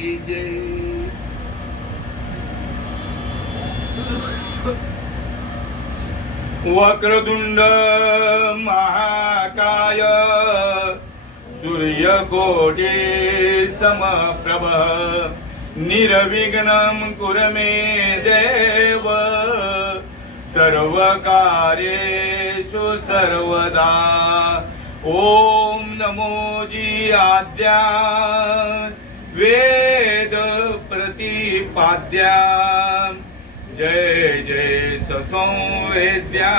की जय। वक्रतुंड महाकाय सूर्यकोटि समप्रभ निर्विघ्नं कुरु मे देव सर्वकार्येषु सर्वदा। ओम नमो जी आद्या वेद प्रतिपाद्या जय जय संवेद्या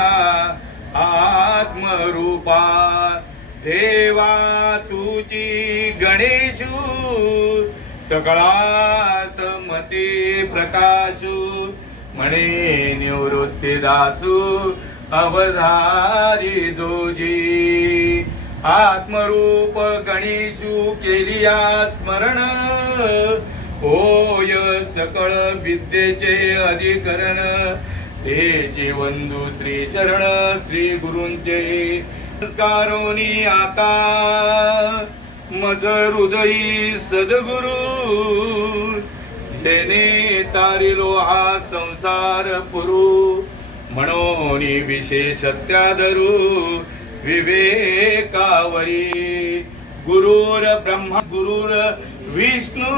आत्मरूपा देवा तुची गणेशु सकळात मती प्रकाशु म्हणे निवृत्तीदासु अवधारी जोजी। आत्मरूप गणेशु केलिया स्मरण होय सकळ विद्येचे अधिकरण। तेचे वंदू त्रिचरण श्री गुरूंचे संस्कारोनी आता मज हृदयी सद्गुरु जेने तारिलो हा संसार पुरू। म्हणून विशेषत्यादरू विवेकावरी गुरुर ब्रह्मा गुरुर विष्णू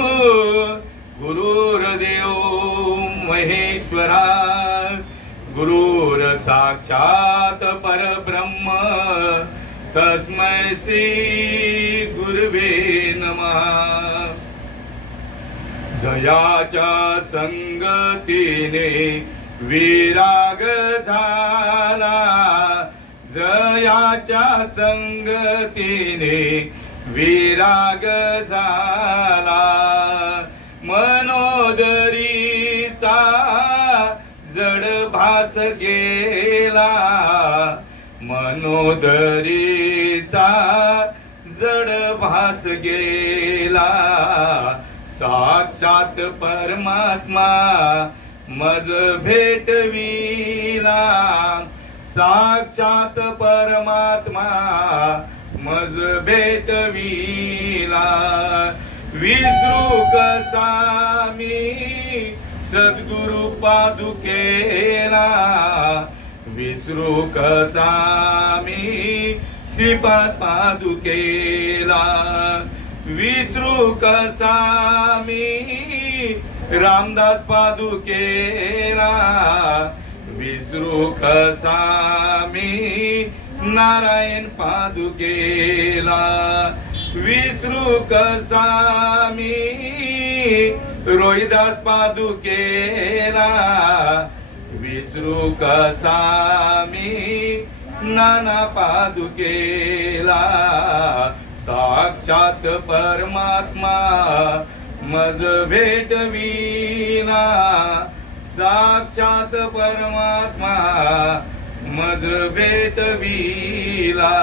गुरुर्देव महेश्वरा गुरुर साक्षात परब्रह्म तस्मै श्री गुरुवे नमः। जयाच्या संगतीने विराग झाला जयाच्या संगतीने विराग झाला। मनोदरीचा जड भास गेला मनोदरीचा जड भास गेला। साक्षात परमात्मा मज भेटविला साक्षात परमात्मा मज भेटविला। विसरू कसा मी सद्गुरु पादुकेला विसरू कसा मी श्रीपाद पादुकेला। विसरू कसा मी रामदास पादुकेला विसरू कसा मी नारायण पादुकेला। विसरू कसा मी रोहिदास पादुकेला विसरू कसा मी नाना पादुकेला। साक्षात परमात्मा मज भेटविला साक्षात परमात्मा मज भेटविला।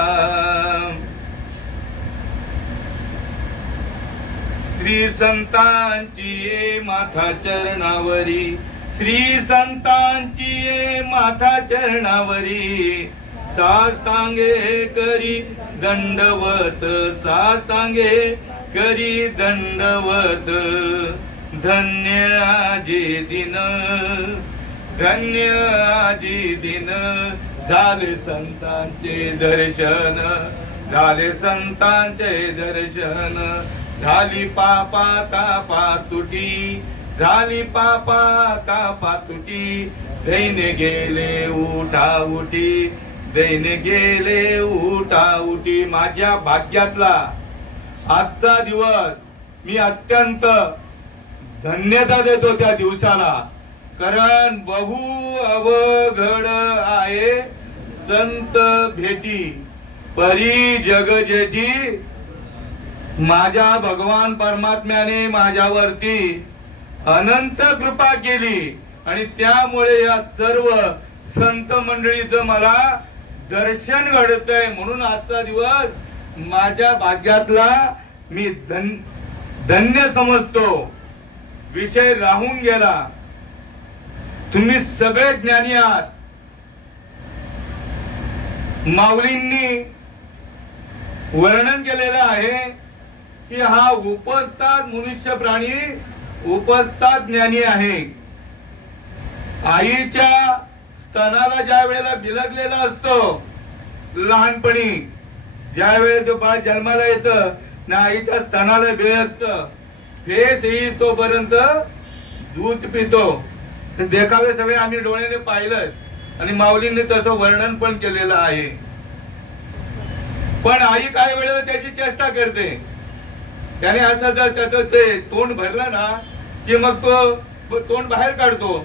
श्री संतांची माथा चरणावरी श्री संतांची माथा चरणावरी साष्टांगे करी दंडवत साष्टांगे करी दंडवत। धन्य आजी दिन धन्य आजी दिन झाले संतांचे दर्शन झाले संतांचे दर्शन। झाली पापा तापा तुटी झाली पापा तापा तुटी। दैन्य गेले उठा उठी दैन्य गेले उठा उठी। माझ्या भाग्यातला आजचा दिवस मी अत्यंत धन्यता देतो त्या दिवसाला कारण बहु अवघड आहे संत भेटी परी जग जेठी। माझ्या भगवान परमात्म्याने माझ्यावरती अनंत कृपा केली आणि त्यामुळे या सर्व संत मंडळीचं मला दर्शन घडतंय म्हणून आजचा दिवस माझ्या भाग्यातला मी धन्य समजतो। विषय राहून गेला तुम्ही सगळे ज्ञानी आहात। माऊलींनी वर्णन केलेलं आहे की हा उपस्तात मनुष्य प्राणी उपस्तात ज्ञानी आहे. आईच्या स्तनाला ज्या वेळेला बिलगलेला असतो लहानपणी, ज्या वेळेला तो बाळ जन्माला येतं ना आईच्या स्तनाला बिलगत फेस येईल तोपर्यंत दूध पितो. देखावे सगळे आम्ही डोळ्याने पाहिलं आणि माऊलींनी तसं वर्णन पण केलेलं आहे. पण आई काही वेळेला त्याची चेष्टा करते. त्याने असं जर त्याचं ते तोंड भरलं ना की मग तो तोंड बाहेर काढतो,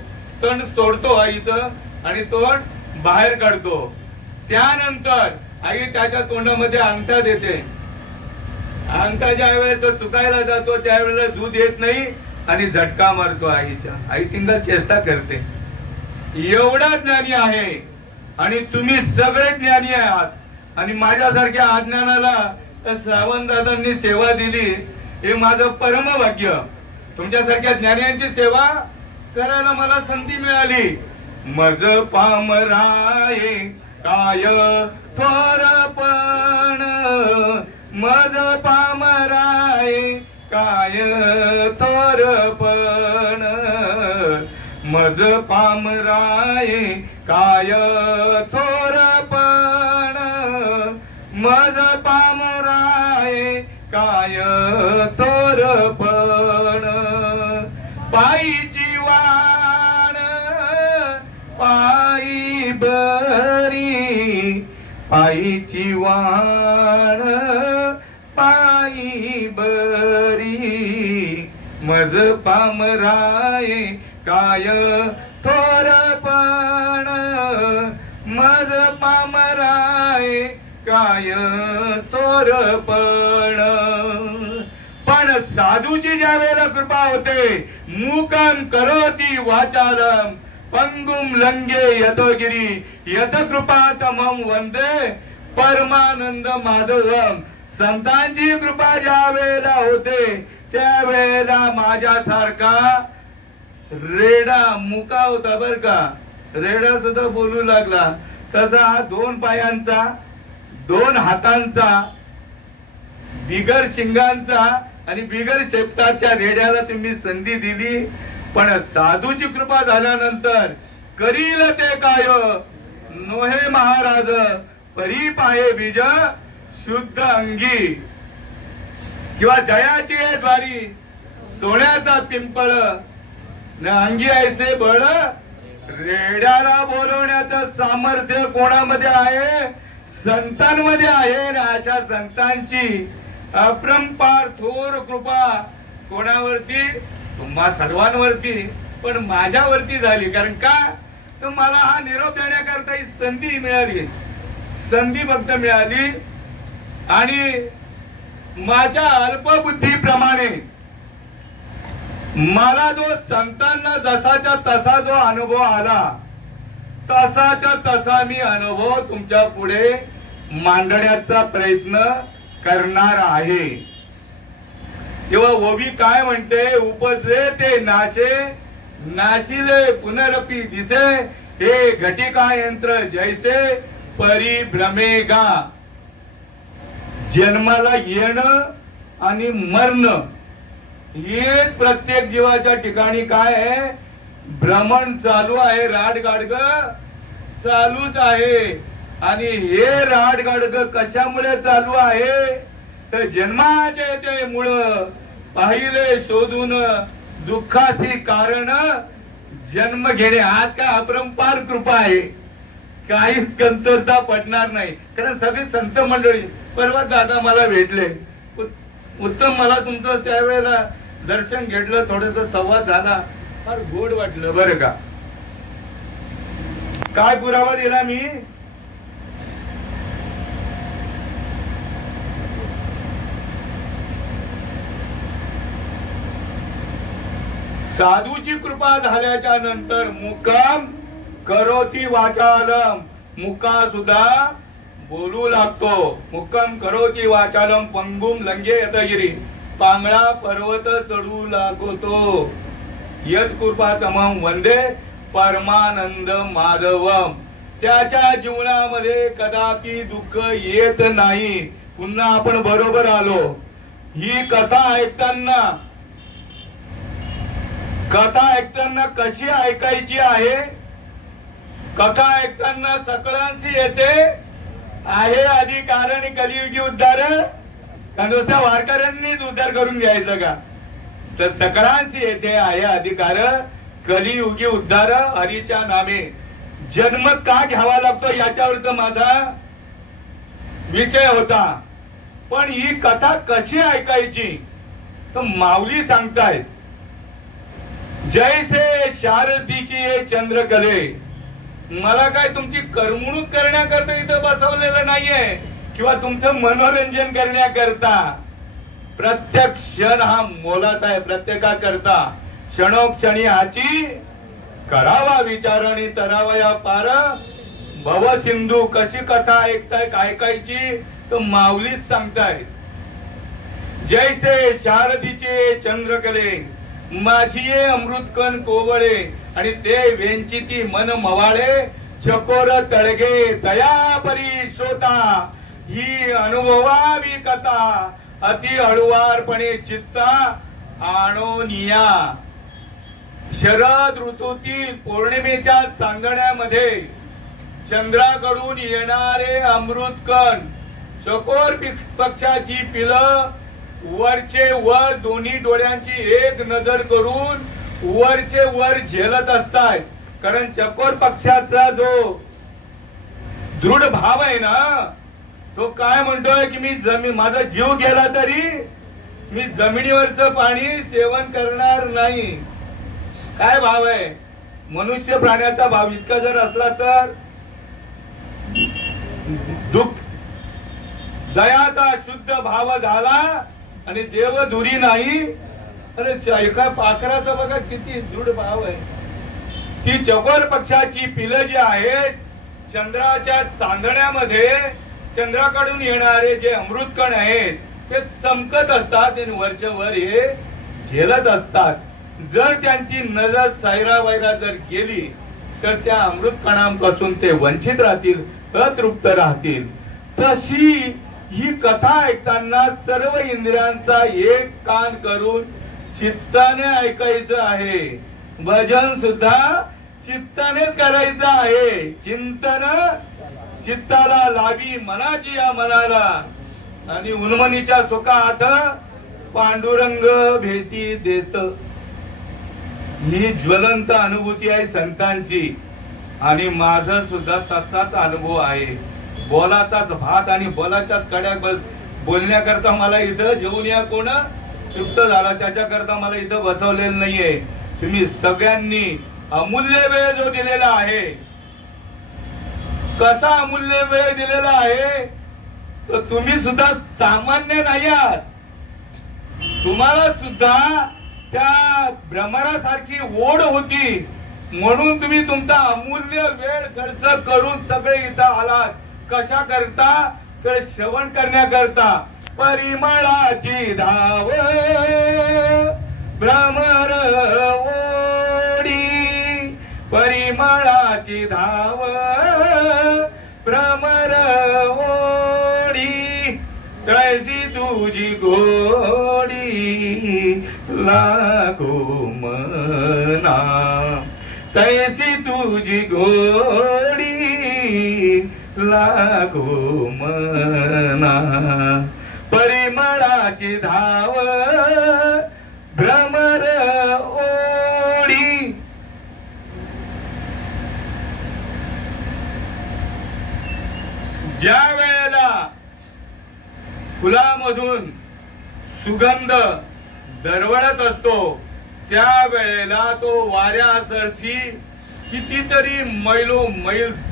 तोंड तोडतो आईचं आणि तोंड बाहेर काढतो. त्यानंतर आई त्याच्या तोंडामध्ये अंगठा देते. अंगठा ज्या वेळेला तो चुकायला जातो त्यावेळेला दूध येत नाही आणि झटका मारतो आईच्या. आई तिंगा चेष्टा करते. एवढा ज्ञानी आहे आणि तुम्ही सगळे ज्ञानी आहात आणि माझ्यासारख्या अज्ञानाला श्रावण दादांनी सेवा दिली हे माझं परम भाग्य. तुमच्यासारख्या ज्ञानियांची सेवा करायला मला संधी मिळाली. मज पामराये काय थोरपण, मज पामराये काय थोरपण, मज पामराये काय थोरपण, मज पामराये काय थोरपण. पायीची वाण पायी बरी, पायीची वाण पायी बरी, मज पामराये काय थोरपण, मज पामराये काय थोरपण. पण साधूची ज्या वेळेला कृपा होते, मूकं करोति वाचालम पंगुम लंगे यतोगिरी, यत कृपा तमं वंदे परमानंद माधवम. संतांची कृपा ज्या वेळेला होते त्यावेळेला माझ्यासारखा रेडा मुका होता बर का, रेडा सुद्धा बोलू लागला. तसा 2 पायांचा 2 हातांचा बिगर शिंगांचा आणि बिगर शेपटाच्या रेड्याला तुम्ही संधी दिली. पण साधूची कृपा झाल्यानंतर करील ते काय नोहे महाराज, परी पाये बीज शुद्ध अंगी, किंवा जयाची आहे द्वारी सोन्याचा पिंपळ न अंगी ऐसे बळ. रेड्याला बोलवण्याचं सामर्थ्य कोणामध्ये आहे? संतांमध्ये आहे. ना अशा संतांची अपरंपार थोर कृपा कोणावरती? तुम्हा सर्वांवरती, पण माझ्यावरती झाली. कारण का तर मला हा निरोप देण्याकरता ही संधी मिळाली, संधी फक्त मिळाली. आणि माझ्या अल्पबुद्धीप्रमाणे मला जो संतांना जसाच्या तसा जो अनुभव आला तसाच्या तसा मी अनुभव तुमच्या पुढे मांडण्याचा प्रयत्न करणार आहे. तेव्हा ओवी काय म्हणते? उपजे ते नाचे, नाचिले पुनरपी दिसे, हे घटिका यंत्र जैसे परिभ्रमेगा. जन्माला येणं आणि मरणं हे प्रत्येक जीवाच्या ठिकाणी काय आहे? भ्रमण चालू आहे, राडगाडग चालूच आहे. आणि हे राडगाडग कशामुळे चालू आहे? तर जन्माचे ते मूळ पाहिले शोधून दुःखाची कारण जन्म घेणे. आज काय अपरंपार कृपा आहे, काहीच कमतरता पडणार नाही. कारण सगळी संत मंडळी परवा दादा मला भेटले, उत्तम. मला तुमचं त्यावेळेला दर्शन घेतलं, थोडस संवाद झाला, फार गोड वाटलं बरं का. काय पुरावा दिला मी? साधूची कृपा झाल्याच्या नंतर मुक्काम करोती वाचालम, मुक्का सुद्धा बोलू लागतो. मुक्काम करोती वाचालम पंगुम लंगे यतगिरी, पांगळा पर्वत चढू लागतो. यत कृपा तमं वंदे परमानंद माधवम. त्याच्या जीवनामध्ये कदापि दुःख येत नाही. पुन्हा आपण बरोबर आलो. ही कथा ऐकताना कशी ऐकायची आहे? कथा ऐकताना सकळांशी येते आहे आधी कारण कलियुगी उद्धार, का नुसत्या वारकऱ्यांनीच उद्धार करून घ्यायचं का? तर सकळांशी येते आहे अधिकार कलियुगी उद्धार हरीच्या नामे. जन्म का घ्यावा लागतो याच्यावर माझा विषय होता. पण ही कथा कशी ऐकायची तर माऊली सांगतायत, जैसे शारदीची चंद्रकले. मला काय तुमची करमणूक करण्याकरता इथं बसवलेलं नाहीये किंवा तुमचं मनोरंजन करण्याकरता. प्रत्येक क्षण हा मोलाचा आहे प्रत्येकाकरता. क्षणोक्षणी हाची करावा विचार आणि तरावया पार. भव सिंधू कशी कथा ऐकायची तर माऊलीच सांगताय. जैसे शारदीचे चंद्रकले माझी अमृतकण कोवळे आणि ते वेंचिती मन मवाळे. चकोर तळगे दया परी शोता ही अनुभवावी कथा अति हळुवारपणे चित्ता आणोनिया. शरद ऋतूतील पौर्णिमेच्या चांदण्यामध्ये चंद्राकडून येणारे अमृतकण चकोर पक्षाची पिलं वरचे वर दोन्ही डोळ्यांची एक नजर करून वरचे वर झेलत असतात. कारण चकोर पक्षाचा जो दृढ भाव आहे ना तो काय म्हणतोय की मी माझा जीव गेला तरी मी जमिनीवरचं पाणी सेवन करणार नाही. काय भाव आहे? मनुष्य प्राण्याचा भाव इतका जर असला तर दुःख जयाचा शुद्ध भाव झाला आणि देव धुरी नाही. अरे एका पाखराचा बघा किती दृढ भाव आहे. ती चकोर पक्षाची पिलं जी आहेत चंद्राच्या चांदण्यामध्ये चंद्राकडून येणारे जे अमृतकण आहेत ते चमकत असतात आणि वरच्या वर हे झेलत असतात. जर त्यांची नजर सैरा वैरा जर गेली तर त्या अमृतकणांपासून ते वंचित राहतील, अतृप्त राहतील. तशी ही कथा ऐकताना सर्व इंद्रियांचा एक कान करून चित्ताने ऐकायचं आहे. भजन सुद्धा चित्तानेच करायचं आहे. चिंतन चित्ताला लावी मनाची या मनाला आणि उन्मनीच्या सुखात पांडुरंग भेटी देत. ही ज्वलंत अनुभूती आहे संतांची आणि माझा सुद्धा तसाच अनुभव आहे. बोलाचाच भात आणि बोलाच्याच कड्या बोलण्याकरता मला इथं जेवून या कोण तृप्त झाला त्याच्याकरता मला इथं बसवलेलं नाहीये. तुम्ही सगळ्यांनी अमूल्य वेळ जो दिलेला आहे, कसा अमूल्य वेळ दिलेला आहे तर तुम्ही सुद्धा सामान्य नाही आहात. तुम्हाला सुद्धा त्या भ्रमरासारखी ओढ होती म्हणून तुम्ही तुमचा अमूल्य वेळ खर्च करून सगळे इथं आलात. कशा करता तर श्रवण करण्याकरता. परिमळाची धाव भ्रमर ओढी, परिमळाची धाव भ्रमर ओढी, तैसी तुझी गोडी लागो मना, तैसी तुझी गोडी लागो मना. परिमळाची धाव भ्रमर ओढी. ज्या वेळेला फुलामधून सुगंध दरवळत असतो त्या वेळेला तो वाऱ्यासरशी कितीतरी मैल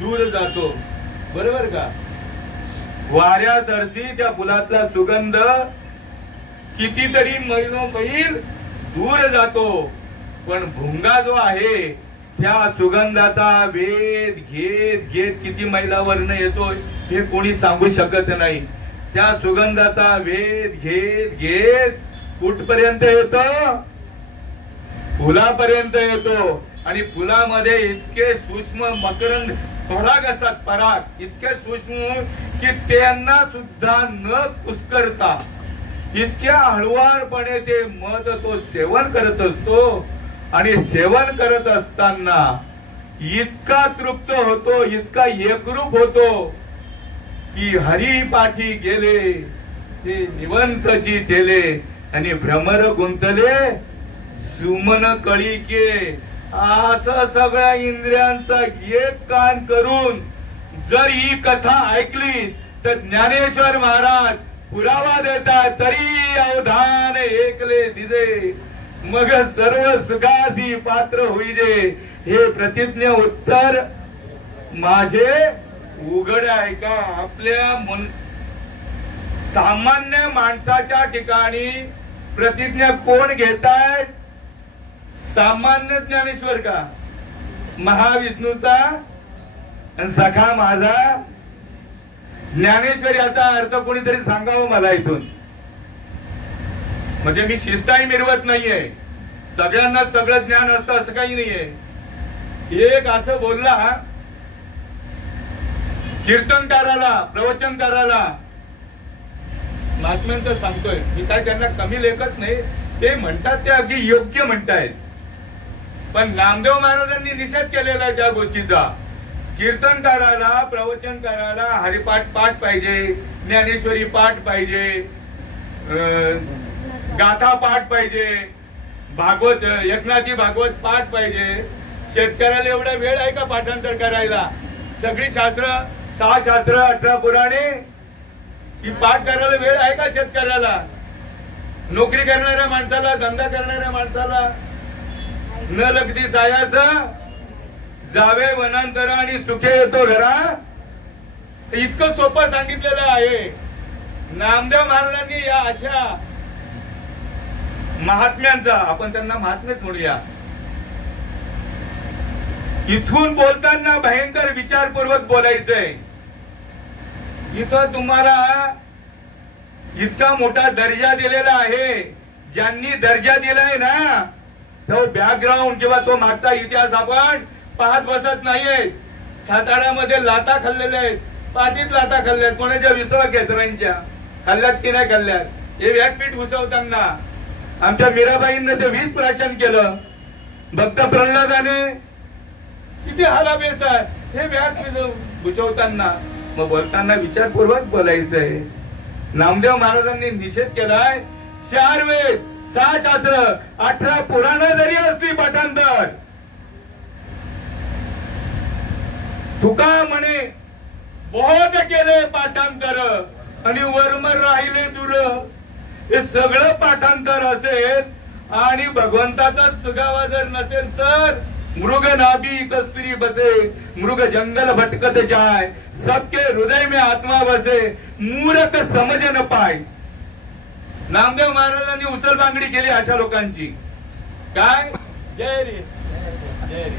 दूर जातो. बरोबर का? वाऱ्यासरशी त्या फुलातला सुगंध कितीतरी मैल दूर जातो. पण भुंगा जो आहे त्या सुगंधाचा वेध घेत घेत किती मैलावरनं येतो हे कोणी सांगू शकत नाही. त्या सुगंधाचा वेध घेत घेत कुठपर्यंत येतो? फुलापर्यंत येतो. आणि फुलामध्ये इतके सूक्ष्म मकरंद पराग असतात, पराग इतके सूक्ष्म की त्यांना सुद्धा न कुस्करता इतक्या हळुवारपणे ते मध तो सेवन करत असतो आणि सेवन करत असताना इतका तृप्त होतो, इतका एकरूप होतो की हरी पाठी गेले ते निवंतची तेले आणि भ्रमर गुंतले सुमन कळीके. असं सगळ्या इंद्रियांचा एक कान करून जर ही कथा ऐकली तर ज्ञानेश्वर महाराज पुरावा देतात, तरी अवधान ऐकले दिजे मग सर्व सुखासी पात्र होईजे. हे प्रतिज्ञ उत्तर माझे उघड आहे का? आपल्या सामान्य माणसाच्या ठिकाणी प्रतिज्ञा कोण घेतायत? सामान्य ज्ञानेश्वर का? महाविष्णूचा सखा माझा ज्ञानेश्वर याचा अर्थ कोणीतरी सांगावं मला इथून. म्हणजे मी शिष्टाई मिरवत नाहीये, सगळ्यांना सगळं ज्ञान असतं असं काही नाहीये. एक असं बोलला कीर्तनकाराला, प्रवचनकाराला, महात्म्यांचं सांगतोय मी, काय त्यांना कमी लेखत नाही, ते म्हणतात ते अगदी योग्य म्हणतायत. पण नामदेव महाराजांनी निषेध केलेला आहे त्या गोष्टीचा. कीर्तनकाराला, प्रवचनकाराला हरिपाठ पाठ पाहिजे, ज्ञानेश्वरी पाठ पाहिजे, गाथा पाठ पाहिजे, भागवत एकनाथी भागवत पाठ पाहिजे. शेतकऱ्याला एवढा वेळ आहे का पाठांतर करायला? सगळी शास्त्र, 6 शास्त्र, 18 पुराणे ही पाठ करायला वेळ आहे का शेतकऱ्याला? नोकरी करणाऱ्या माणसाला, धंदा करणाऱ्या माणसाला न लगती सायास जावे वनांतर आणि सुखे येतो घरा. इतकं सोपं सांगितलेलं आहे. नामदेव महाराजांनी या अशा महात्म्यांचा, आपण त्यांना महात्मेच म्हणूया, इथून बोलताना भयंकर विचारपूर्वक बोलायचंय. इथं तुम्हाला इतका मोठा दर्जा दिलेला आहे. ज्यांनी दर्जा दिलाय ना, तो बॅकग्राऊंड किंवा तो मागचा इतिहास आपण पाहत बसत नाहीये. साताऱ्यामध्ये लाता खाल्लेल्या आहेत, पाठीत लाता खाल्ल्यात, कोणाच्या विसवा केसरांच्या खाल्ल्यात की नाही खाल्ल्यात. हे व्यासपीठ घुसवताना आमच्या मीराबाईंना ते 20 प्राशन केलं. भक्त प्रल्हादाने किती हालाबेस्ट आहे हे व्यासपीठ घुसवताना. मग बोलताना विचारपूर्वक बोलायचंय. नामदेव महाराजांनी निषेध केलाय. 4 वेद, 6 शास्त्र, 18 पुराण जरी असली पाठांतर, तुका म्हणे बहुत केले पाठांतर आणि वर्मर राहिले दूर. हे सगळं पाठांतर असेल आणि भगवंताचा सुगावा जर नसेल तर मृग नाभी कस्तुरी बसे, मृग जंगल भटकत जाय, सबके हृदय में आत्मा बसे, मूर्ख समज न पाय. नामदेव महाराजांनी उचल बांगडी केली अशा लोकांची. काय? जय रे जय रे.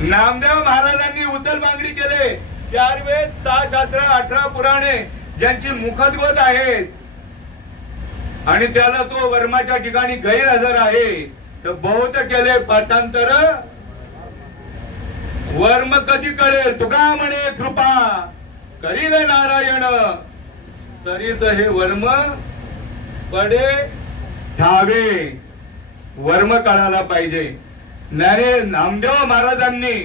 नामदेव महाराजांनी उचल बांगडी केले. 4 वेद, 6 शास्त्र, 18 पुराणे ज्यांची मुखद्वत आहेत आणि त्याला तो वर्माच्या ठिकाणी गैरहजर आहे, तर बहुत केले पाठांतर. वर्म कधी कळेल? तुका म्हणे कृपा करील नारायण, तरीच हे वर्म पडे ठावे. वर्म कळायला पाहिजे. नामदेव महाराजांनी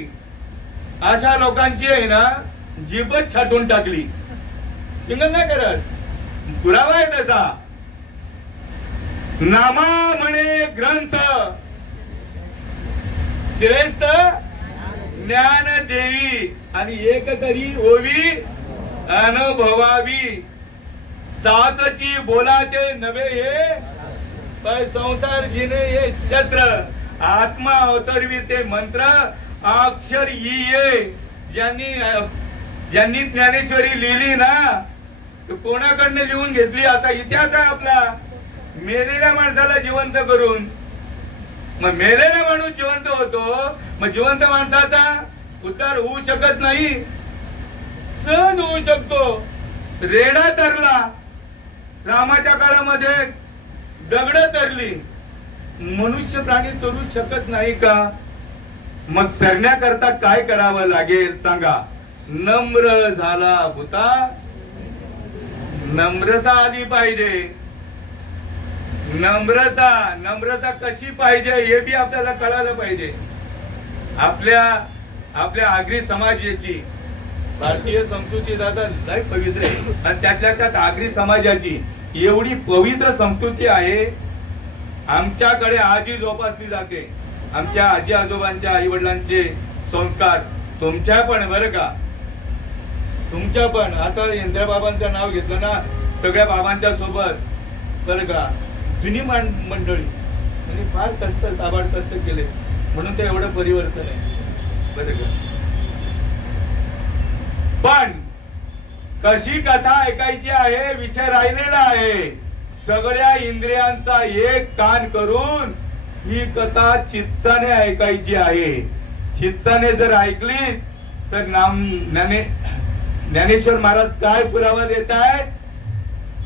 अशा लोकांची आहे ना जीभच छाटून टाकली. इंगल नाही करत, पुरावा आहे त्याचा. नामा म्हणे ग्रंथ श्रेष्ठ ज्ञान देवी आणि एक तरी ओवी अनुभवावी. सातची बोलाचे नवे हे संसार जिने हे शस्त्र. आत्मा अवतरवी ते मंत्र अक्षर ये. ज्यांनी ज्ञानेश्वरी लिहिली ना, कोणाकडनं लिहून घेतली असा इतिहास आहे आपला. मेलेल्या माणसाला जिवंत करून. मग मेलेला माणूस जिवंत होतो, मग जिवंत माणसाचा उद्धार होऊ शकत नाही? सहज होऊ शकतो. रेडा तरला, रामाच्या काळामध्ये दगड तरली, मनुष्य प्राणी तरू शकत नाही का? मग तरण्याकरता काय करावं लागेल सांगा? नम्र झाला भूता नम्रता आली पाहिजे. नम्रता कशी पाहिजे हे बी आपल्याला कळायला पाहिजे. आपल्या आगरी समाजाची भारतीय संस्कृती दादा लय पवित्र आहे आणि त्यातल्या त्यात आगरी समाजाची एवढी पवित्र संस्कृती आहे. आमच्याकडे आजी जोपासली जाते. आमच्या आजी आजोबांच्या आई वडिलांचे संस्कार तुमच्या पण बरं का, तुमच्या पण. आता इंद्रा बाबांचं नाव घेतलं ना, सगळ्या बाबांच्या सोबत बरं का जुनी मंडळी म्हणजे फार ताबाड कष्ट केले म्हणून ते एवढं परिवर्तन आहे बरं का. पण कशी कथा ऐकायची आहे विषय राहिलेला आहे. सगळ्या इंद्रियांचा एक कान करून ही कथा चित्ताने ऐकायची आहे. चित्ताने जर ऐकली तर ज्ञानेश्वर महाराज काय पुरावा देत आहेत,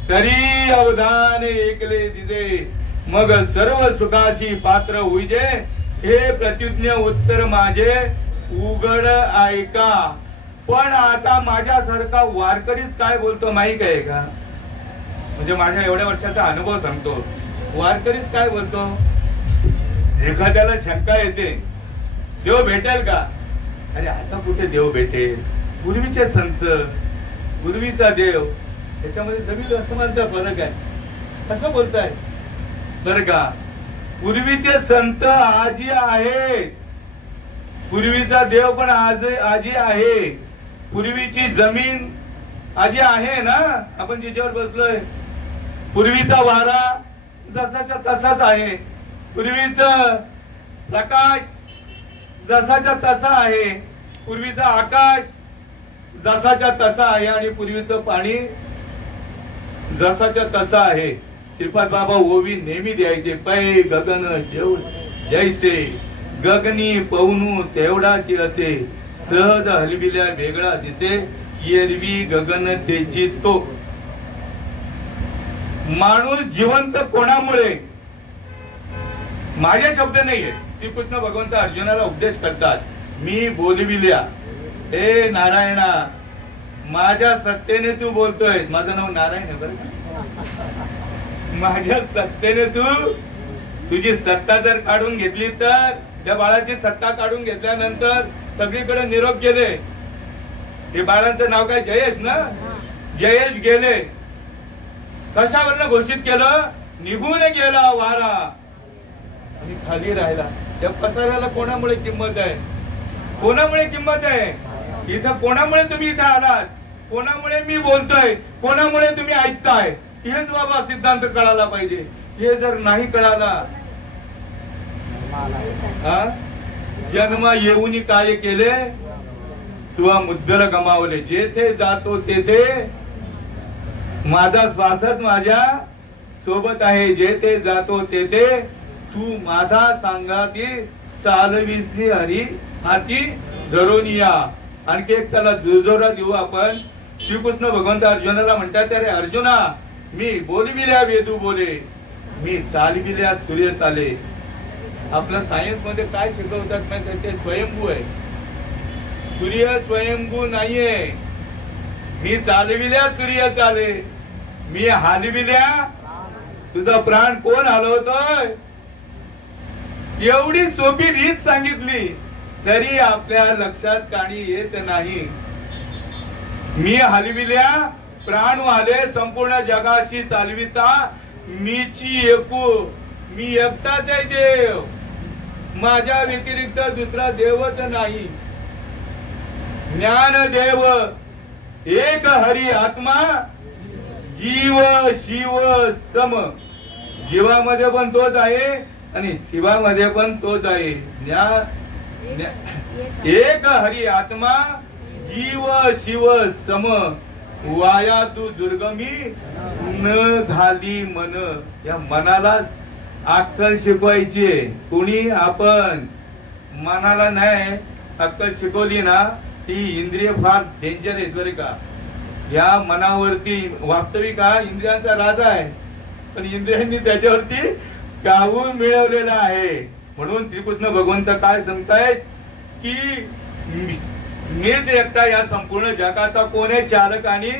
तरी अवधान ऐकले दिदे मग सर्व सुखाची पात्र होईजे, हे प्रत्युज्ञ उत्तर माझे उघड ऐका. पण आता माझ्यासारखा वारकरीच काय बोलतो माहित आहे का, म्हणजे माझ्या एवढ्या वर्षाचा अनुभव सांगतो. वारकरीच काय बोलतो, एखाद्याला शंका येते देव भेटेल का, अरे आता कुठे देव भेटेल, पूर्वीचे संत पूर्वीचा देव त्याच्यामध्ये नवीन वर्तमानचा फरक आहे असं बोलताय बरं का. पूर्वीचे संत आजी आहेत, पूर्वीचा देव पण आजी आहे, पूर्वीची जमीन आजी आहे ना, आपण जिच्यावर बसलोय, पूर्वीचा वारा जसाच्या तसाच आहे, पूर्वीचा प्रकाश जसाच्या तसा आहे, पूर्वीचा आकाश जसाच्या तसा आहे आणि पूर्वीचं पाणी जसाच्या तसा आहे. श्रीपाद बाबा ओवी नेहमी द्यायचे, पै गगन जेव जैसे गगनी पवनू तेवढाची असे, सहज हलविल्या वेगळा दिसे, एरवी गगन तेची तो. माणूस जिवंत कोणामुळे, माझे शब्द नाहीये, श्रीकृष्ण भगवंत अर्जुनाला उपदेश करतात. मी बोलविल्या, हे नारायणा माझ्या सत्तेने तू बोलतोय, माझं नाव नारायण आहे बरं का, माझ्या सत्तेने तुझी सत्ता जर काढून घेतली तर, त्या बाळाची सत्ता काढून घेतल्यानंतर सगळीकडे निरोप गेले. हे बाळांचं नाव काय, जयेश ना, जयेश गेले. कशावरनं घोषित केलं, निघून गेला वारा आणि खाली राहिला. त्या पसाऱ्याला कोणामुळे किंमत आहे, कोणामुळे किंमत आहे, इथं कोणामुळे तुम्ही इथं आलात, कोणामुळे मी बोलतोय, कोणामुळे तुम्ही ऐकताय, हेच बाबा सिद्धांत कळायला पाहिजे. हे जर नाही कळाला, जन्म येऊन काय केले, तुला मुद्दल गमावले. जेथे जातो तेथे माझा श्वासच माझ्या सोबत आहे, जेथे जातो तेथे तू माझा सांगाती चालविसी हरी हाती धरून या. आणखी एक त्याला दुजोरा देऊ आपण. श्रीकृष्ण भगवंत अर्जुनाला म्हणतात, अरे अर्जुना मी बोलविल्या वेदू बोले, मी चालविल्या सूर्य चाले. आपलं सायन्स मध्ये काय शिकवतात माहिती, ते स्वयंभू आहे, सूर्य स्वयंभू नाहीये. मी चालविल्या सूर्य चाले, मी हलविल्या तुझा प्राण कोण हलवतोय. एवढी सोपी रीत सांगितली तरी आपल्या लक्षात काणी येत नाही. मी हलविल्या प्राण वाले संपूर्ण जगाशी चालविता, मीची एकू, मी एकटाच आहे देव, माझ्या व्यतिरिक्त दुसरा देवच नाही. ज्ञान देव एक हरी आत्मा, जीव शिव सम. जीवामध्ये पण तोच आहे आणि शिवामध्ये पण तोच आहे. एक हरी आत्मा, जीव शिव सम. वाया तू दुर्गमी न घाली मन. या मनाला अक्कल शिकवायची. कुणी आपण मनाला नाही अक्कल शिकवली ना, ती इंद्रिय फार डेंजर आहे बरे का. या मनावरती वास्तविक हा इंद्रियांचा राजा आहे, पण इंद्रियांनी त्याच्यावरती काबू मिळवलेला आहे. म्हणून श्रीकृष्ण भगवंत काय सांगतायत की मीच एकटा या संपूर्ण जगाचा कोण आहे चालक आणि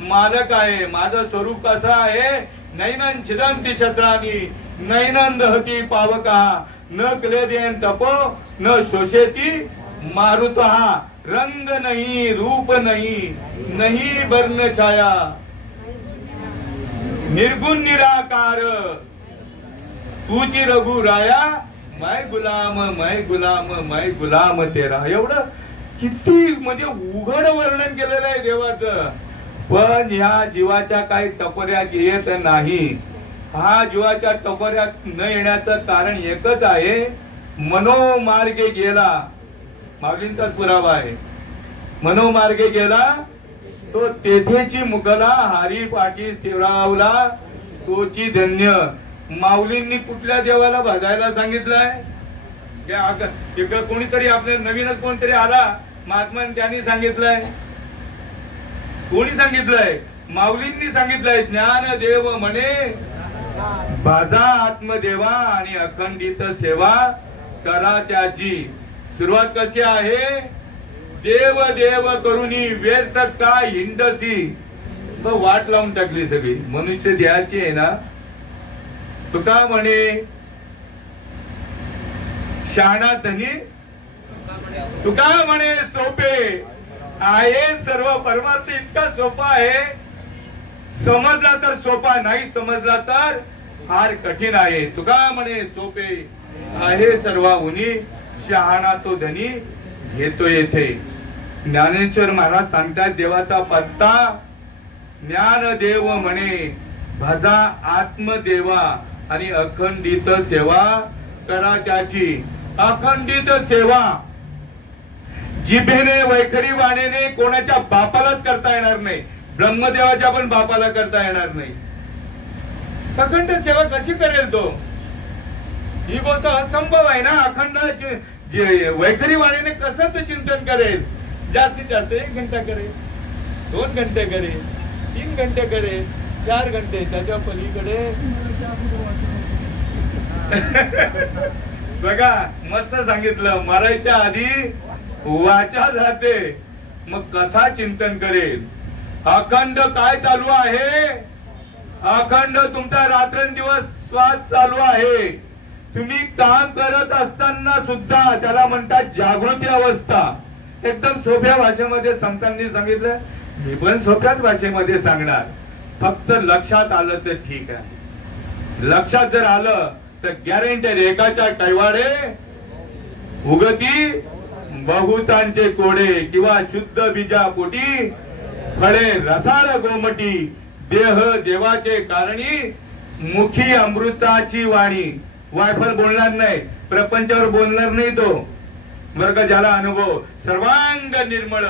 मालक आहे. माझं स्वरूप कसं आहे? नैनन छिदंती शस्त्रानी नैनन दहती पावका न क्लेदेन तपो न शोषेती मारुतहा रंग नहीं रूप नहीं नहीं वर्ण छाया निर्गुण निराकार तुझी रघुराया मैं गुलाम तेरा. एवढं किती म्हणजे उघड वर्णन केलेलं आहे देवाचं. पण ह्या जीवाच्या काही टपोऱ्यात येत नाही. हा जीवाच्या टपोऱ्यात न येण्याचं कारण एकच आहे, मनोमार्गे गेला. माऊलींचाच पुरावा आहे. मनोमार्गे गेला तो तेथेची मुकला हरी पाठी स्थिरावला तोची धन्य. माऊलींनी कुठल्या देवाला भजायला सांगितलंय? कोणीतरी आपल्या नवीनच कोणतरी आला महात्मान त्यांनी सांगितलंय? कोणी सांगितलंय? माऊलींनी सांगितलंय. ज्ञान देव म्हणे भजा आत्मदेवा आणि अखंडित सेवा करा त्याची. सुरुवात कशी आहे? देव देव करुणी व्यर्थ का हिंडसी. वाट लावून टाकली सगळी. मनुष्य देहाची आहे ना. तुका म्हणे शहाणा धनी तुका म्हणे सोपे आहे सर्व. परमार्थ इतका सोपा आहे, समजला तर सोपा, नाही समजला तर फार कठीण आहे. तुका म्हणे सोपे आहे सर्वाहुनी शहाणा तो धनी घेतो येथे. ज्ञानेश्वर महाराज सांगतात देवाचा पत्ता ज्ञान देव म्हणे भजा आत्मदेवा आणि अखंडित सेवा करा त्याची. अखंडित सेवा जिभेने वैखरी वाणीने कोणाच्या बापालाच करता येणार नाही. ब्रह्मदेवाच्या पण बापाला करता येणार नाही. अखंड सेवा कशी करेल तो? ही गोष्ट असंभव आहे ना. अखंड वैखरी वाणीने कसं ते चिंतन करेल? जास्तीत जास्त 1 घंटा करेल, 2 घंटे करेल, 3 घंटे करेल, 4 घंटे. त्याच्या पलीकडे बघा मस्त सांगितलं. मरायच्या आधी वाचा जाते, मग कसा चिंतन करेल? अखंड काय चालू आहे? अखंड तुमचा रात्रंदिवस श्वास चालू आहे. तुम्ही काम करत असताना सुद्धा त्याला म्हणतात जागृती अवस्था. एकदम सोप्या भाषेमध्ये संतांनी सांगितलं. मी पण सोप्याच भाषेमध्ये सांगणार. फक्त लक्षात आलं तर ठीक आहे. लक्षात जर आलं तर गॅरंटी एकाच्या कैवाडे उगती बहुतांचे कोडे किंवा शुद्ध बीजा पोटी फळे रसाळ गोमटी. देह देवाचे कारणी मुखी अमृताची वाणी. वायफळ बोलणार नाही, प्रपंचावर बोलणार नाही तो. बरं का? ज्याला अनुभव सर्वांग निर्मळ.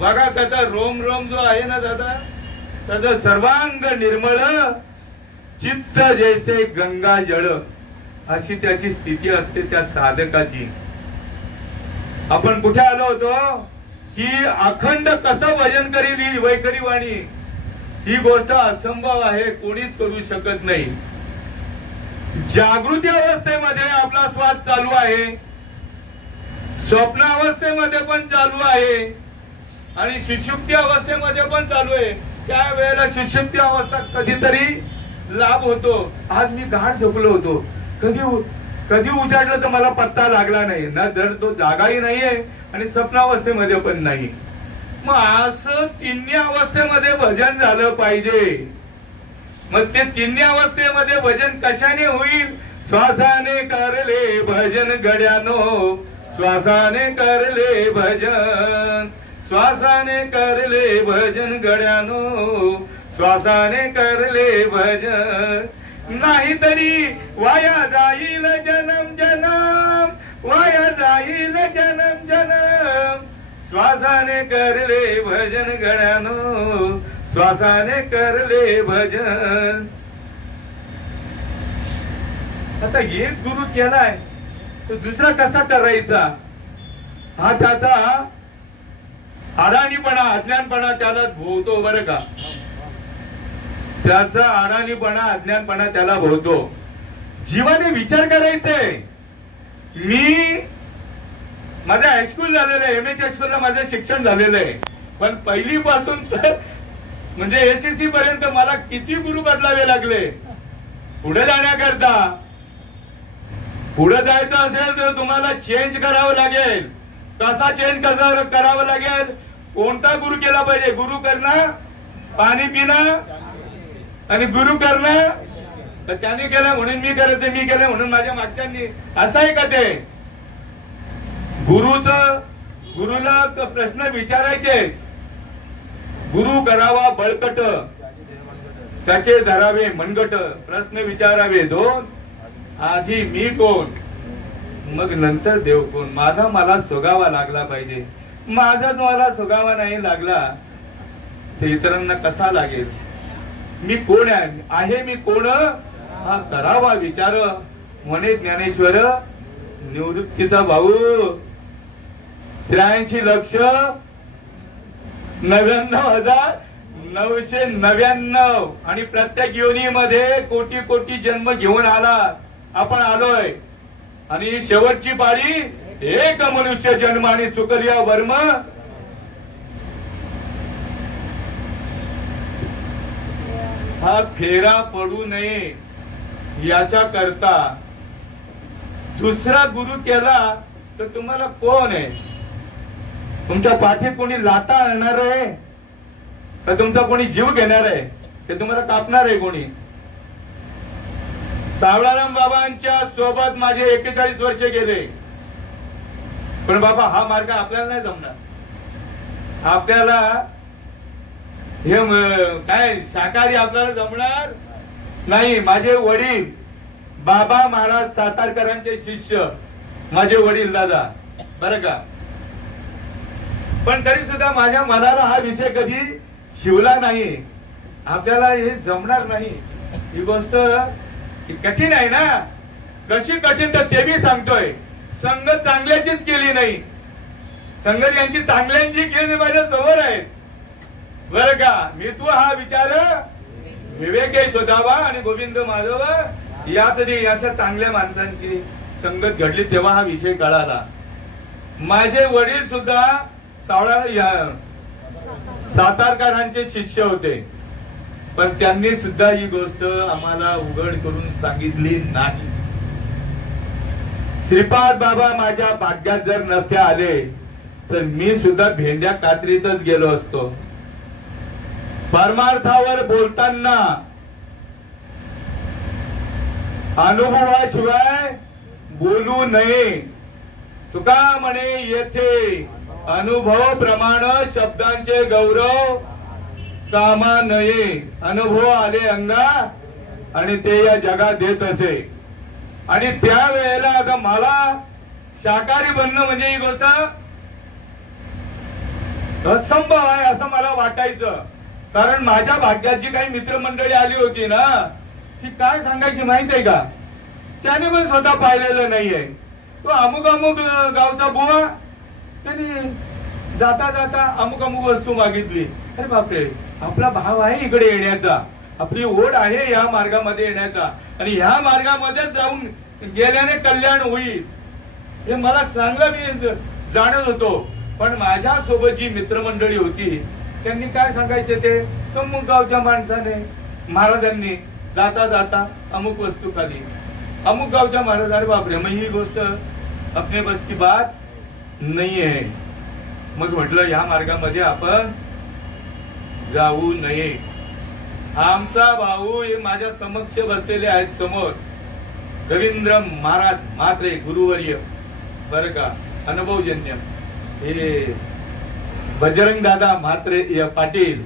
बघा त्याचा रोम रोम जो आहे ना दादा, त्याचा सर्वांग निर्मळ चित्त जैसे गंगा जळ. अशी त्याची स्थिती असते त्या साधकाची. आपण कुठे आलो होतो? की अखंड कसं भजन करेल ही वैखरी वाणी. ही गोष्ट असंभव आहे, कोणीच करू शकत नाही. जागृती अवस्थेमध्ये आपला श्वास चालू आहे, स्वप्न अवस्थेमध्ये पण चालू आहे आणि सुषुप्ती अवस्थेमध्ये पण चालू आहे. त्या वेळेला सुषुप्ती अवस्था कधीतरी लाभ होतो. आज मी गाढ झोपलो होतो, कधी उजाडलं तर मला पत्ता लागला नाही ना. जर तो जागाही नाहीये आणि स्वप्नावस्थेमध्ये पण नाही. मग असं तिन्ही अवस्थेमध्ये भजन झालं पाहिजे. मग ते तिन्ही अवस्थेमध्ये भजन कशाने होईल? श्वासाने करले भजन गड्यानो, श्वासाने करले भजन, श्वासाने करले भजन गड्यानो, श्वासाने करले भजन. नाहीतरी वाया जाईल जन्म जन्म, वाया जाईल जन्म जन्म. श्वासाने करले भजन गड्यानो, श्वासाने करले भजन. आता एक गुरु केलाय तो दुसरा कसा करायचा? हा त्याचा अडाणीपणा अज्ञानपणा त्याला भोवतो. बरं का? त्याचा अडाणीपणा अज्ञानपणा त्याला भोवतो. जीवाने विचार करायचे. मी माझं हायस्कूल झालेलं आहे, MH हायस्कूलला माझं शिक्षण झालेलं आहे, पण पहिलीपासून तर म्हणजे एसएससी पर्यंत मला किती गुरु बदलावे लागले पुढे जाण्याकरता. पुढे जायचं असेल तर तुम्हाला चेंज करावं लागेल. कसा चेंज करावं लागेल? कोणता गुरु केला पाहिजे? गुरु करणं, पाणी पिणं आणि गुरु करणं. तर त्याने केलं म्हणून मी करायचं, मी केलं म्हणून माझ्या मागच्यांनी. असं आहे का ते? गुरुला प्रश्न विचारायचे. गुरु करावा बळकट, त्याचे धरावे मनगट. प्रश्न विचारावे दोन, आधी मी कोण मग नंतर देव कोण. मला सोगावा लागला पाहिजे. माझाच मला सोगावा नाही लागला ते इतरांना कसा लागेल? मी कोण आहे, मी कोण हा करावा विचार. म्हणे ज्ञानेश्वर निवृत्तीचा भाऊ 83,99,999 आणि प्रत्येक योनीमध्ये कोटी कोटी जन्म घेऊन आला. आपण आलोय आणि शेवटची पाळी एक मनुष्य जन्म आणि चुकलिया वर्म. हा फेरा पडू नये याच्या करता दुसरा गुरु केला तर तुम्हाला कोण आहे? तुमच्या पाठीत कोणी लाता आणणार आहे तर तुमचा कोणी जीव घेणार आहे? ते तुम्हाला कापणार आहे कोणी? सावळाराम बाबांच्या सोबत माझे 41 वर्ष गेले, पण बाबा हा मार्ग आपल्याला नाही जमणार. आपल्याला हे काय शाकाहारी आपल्याला जमणार नाही. माझे वडील बाबा महाराज सातारकरांचे शिष्य, माझे वडील दादा, बरं का. पण तरी सुद्धा माझ्या मनाला हा विषय कधी शिवला नाही. आपल्याला हे जमणार नाही. ही गोष्ट कठीण आहे ना. कशी कठीण तर ते बी सांगतोय. संगत चांगल्याचीच केली नाही. संगत यांची चांगल्यांची केली माझ्या समोर आहे, बरं का. मी तू हा विचार विवेक शोधावा आणि गोविंद माधव याच अशा चांगल्या माणसांची संगत घडली तेव्हा हा विषय कळाला. माझे वडील सुद्धा सातारकरांचे शिष्य होते, पण त्यांनी सुद्धा ही गोष्ट आम्हाला उघड करून सांगितली नाही. श्रीपाद बाबा माझ्या भाग्यात जर नसते आले तर मी सुद्धा भेंड्या कात्रीतच गेलो असतो. परमार्थावर बोलताना अनुभवाशिवाय बोलू नये. तुका म्हणे येथे अनुभव प्रमाण शब्दांचे गौरव कामा नये. अनुभव आले अंगा आणि ते या जगात देत असे. आणि त्यावेळेला आता मला शाकाहारी बनणं म्हणजे ही गोष्ट असंभव आहे असं मला वाटायचं. कारण माझ्या भाग्याची काही मित्रमंडळी आली होती ना, ती काय सांगायची माहित आहे का? त्याने पण स्वतः पाहिलेलं नाहीये. तो अमुक अमुक गावचा बुवा, त्याने जाता जाता अमुक अमुक वस्तू मागितली. अरे बापरे, आपला भाव आहे इकडे येण्याचा, आपली ओढ आहे या मार्गामध्ये येण्याचा, आणि ह्या मार्गामध्ये जाऊन गेल्याने कल्याण होईल हे मला चांगलं मी जाणत होतो. पण माझ्या सोबत जी मित्रमंडळी होती त्यांनी काय सांगायचे, ते अमुक गावच्या माणसाने महाराजांनी जाता जाता अमुक वस्तू खाली, अमुक गावच्या महाराज. अरे बापरे, मग ही गोष्ट अपने बस की बात नाही आहे. मग म्हटलं या मार्गामध्ये आपण जाऊ नये. आमचा भाऊ हे माझ्या समक्ष बसलेले आहेत समोर, रवींद्र महाराज म्हात्रे गुरुवर्य, बरं का, अनुभवजन्य. हे बजरंग दादा म्हात्रे पाटील,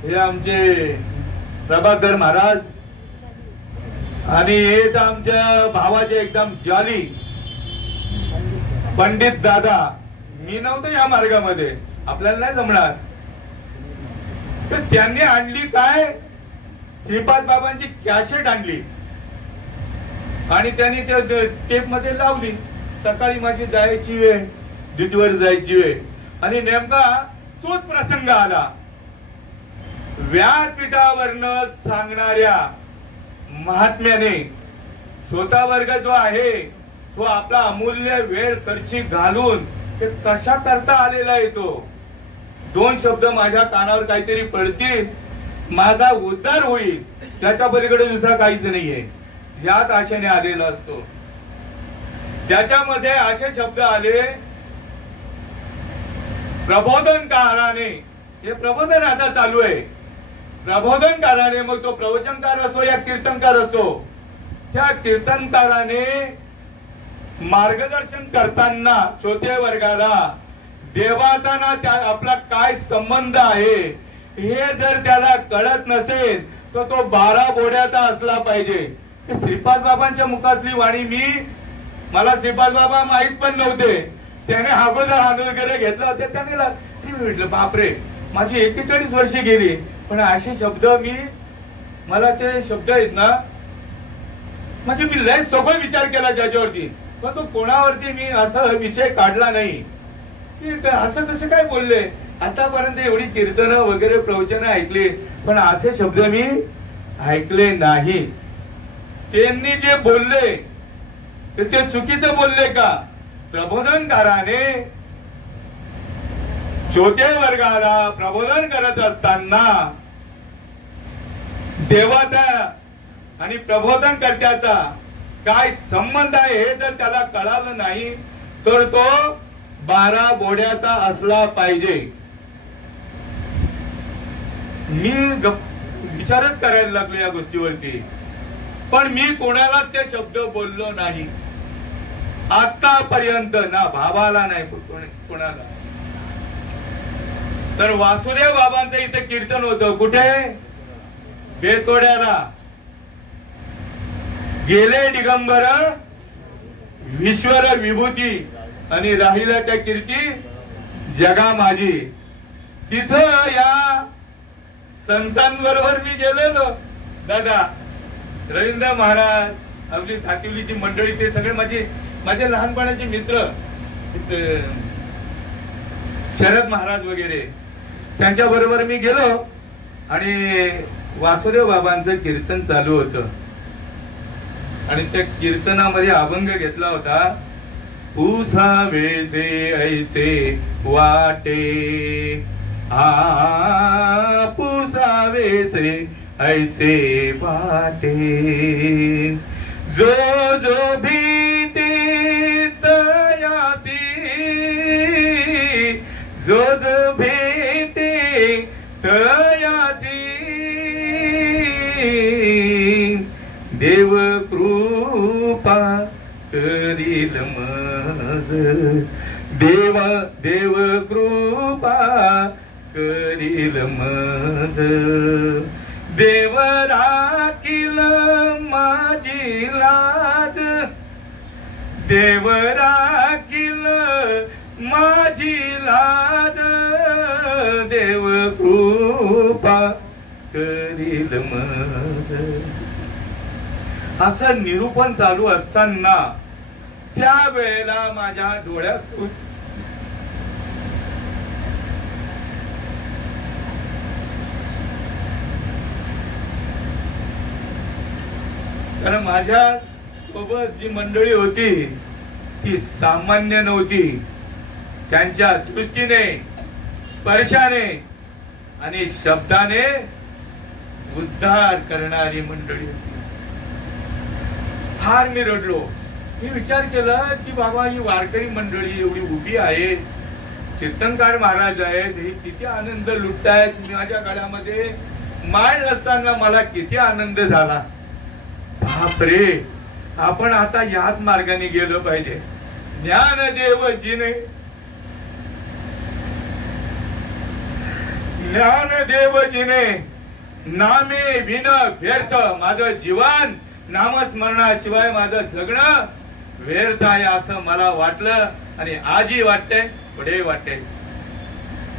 हे आमचे प्रभाकर महाराज, आणि हे तर आमच्या भावाचे एकदम जाली पंडित दादा. मी नव्हतो या मार्गामध्ये, आपल्याला नाही जमणार. तर त्यांनी आणली काय, श्रीपाद बाबांची कॅसेट आणली आणि त्यांनी त्या टेप मध्ये लावली. सकाळी माझी जायची वेळ, ड्युटीवर जायची वेळ, आणि नेमका तोच प्रसंग आला. व्यासपीठावरनं सांगणाऱ्या महात्म्याने श्रोता वर्ग जो आहे तो आपला अमूल्य वेळ खर्ची घालून ते कशा करता आलेला आहे. तो दोन शब्द माझ्या कानावर काहीतरी पडतील माझा उद्धार होईल, त्याच्या पलीकडे दुसरा काहीच नाहीये, याच आशेने आलेला असतो. त्याच्यामध्ये असे शब्द आले, प्रबोधनकाराने. हे प्रबोधन आता चालू आहे. प्रबोधनकाराने, मग तो प्रवचनकार असो या कीर्तनकार असो, त्या कीर्तनकाराने मार्गदर्शन करताना श्रोते वर्गाला देवाचा ना त्या आपला काय संबंध आहे हे जर त्याला कळत नसेल तर तो 12 बोड्याचा असला पाहिजे. श्रीपाद बाबांच्या मुखातली वाणी मला श्रीपाद बाबा माहित पण नव्हते. त्याने अगोदर वगैरे घेतला होता. त्याने म्हटलं बापरे, माझी 41 वर्षे गेली, पण असे शब्द मला ते शब्द आहेत ना, म्हणजे मी लय सगळं विचार केला त्याच्यावरती, पण तो कोणावरती मी असा विषय काढला नाही की असं कसं काय बोलले. आतापर्यंत एवढी कीर्तनं वगैरे प्रवचनं ऐकली, पण असे शब्द मी ऐकले नाही. त्यांनी जे बोलले ते चुकीचं बोलले का? प्रबोधनकाराने छोटे वर्गाला प्रबोधन करत असताना देवाचा आणि प्रबोधनकर्त्याचा काय संबंध आहे हे जर त्याला कळालं नाही तर तो 12 बोड्याचा असला पाहिजे. मी विचारच करायला लागलो या गोष्टीवरती, पण मी कोणाला ते शब्द बोललो नाही आतापर्यंत, ना भावाला नाही कोणाला. तर वासुदेव बाबांचं इथे कीर्तन होतं. कुठे? बेतोड्याला. गेले दिगंबर विश्वर विभूती आणि राहिल्या त्या कीर्ती जगा माझी. तिथं या संतांबरोबर मी गेलेलो. दादा रवींद्र महाराज, आपली धातिवलीची मंडळी, ते सगळे माझे लहानपणाचे मित्र, शरद महाराज वगैरे, त्यांच्या बरोबर मी गेलो आणि वासुदेव बाबांचं कीर्तन चालू होतं. आणि त्या कीर्तनामध्ये अभंग घेतला होता, पुसावेसे ऐसे वाटे, पुसावेसे ऐसे वाटे, जो जो भीते तयासी, जो जो भेटे तयासी, देव कृपा करील मज, देव कृपा करील मज, देव राखील माझी लाज, देव राखील माझी लाज, देव कृपा करील मज. असं निरूपण चालू असताना त्या वेळेला माझ्या डोळ्यात कारण माझ्या सोबत जी मंडळी होती ती सामान्य नव्हती. त्यांच्या दृष्टीने, स्पर्शाने आणि शब्दाने उद्धार करणारी मंडळी होती. फार मी रडलो. मी विचार केला की बाबा ही वारकरी मंडळी एवढी उभी आहे, कीर्तनकार महाराज आहेत, हे किती आनंद लुटतायत. माझ्या गळ्यामध्ये माळ नसताना मला किती आनंद झाला. बापरे, आपण आता याच मार्गाने गेलो पाहिजे. ज्ञानदेवजीने नामे विन व्यर्थ, माझं जीवन नामस्मरणाशिवाय माझं जगणं व्यर्थ आहे असं मला वाटलं आणि आजही वाटते, पुढे वाटते.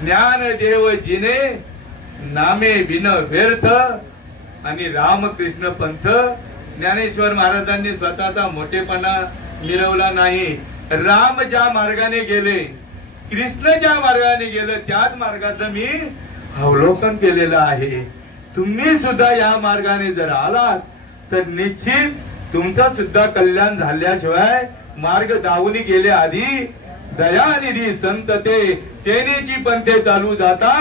ज्ञानदेवजीने नामे विन व्यर्थ आणि रामकृष्ण पंथ, ज्ञानेश्वर महाराजांनी स्वतःचा मोठेपणा मिरवला नाही. राम ज्या मार्गाने गेले, कृष्ण ज्या मार्गाने गेले, त्याच मार्गाचं मी अवलोकन केलेलं आहे. तुम्ही सुद्धा या मार्गाने जर आलात तर निश्चित तुमचं सुद्धा कल्याण झाल्याशिवाय मार्ग दावून गेले आधी दयानिधी संत ते तेनेची पंथे चालू जाता,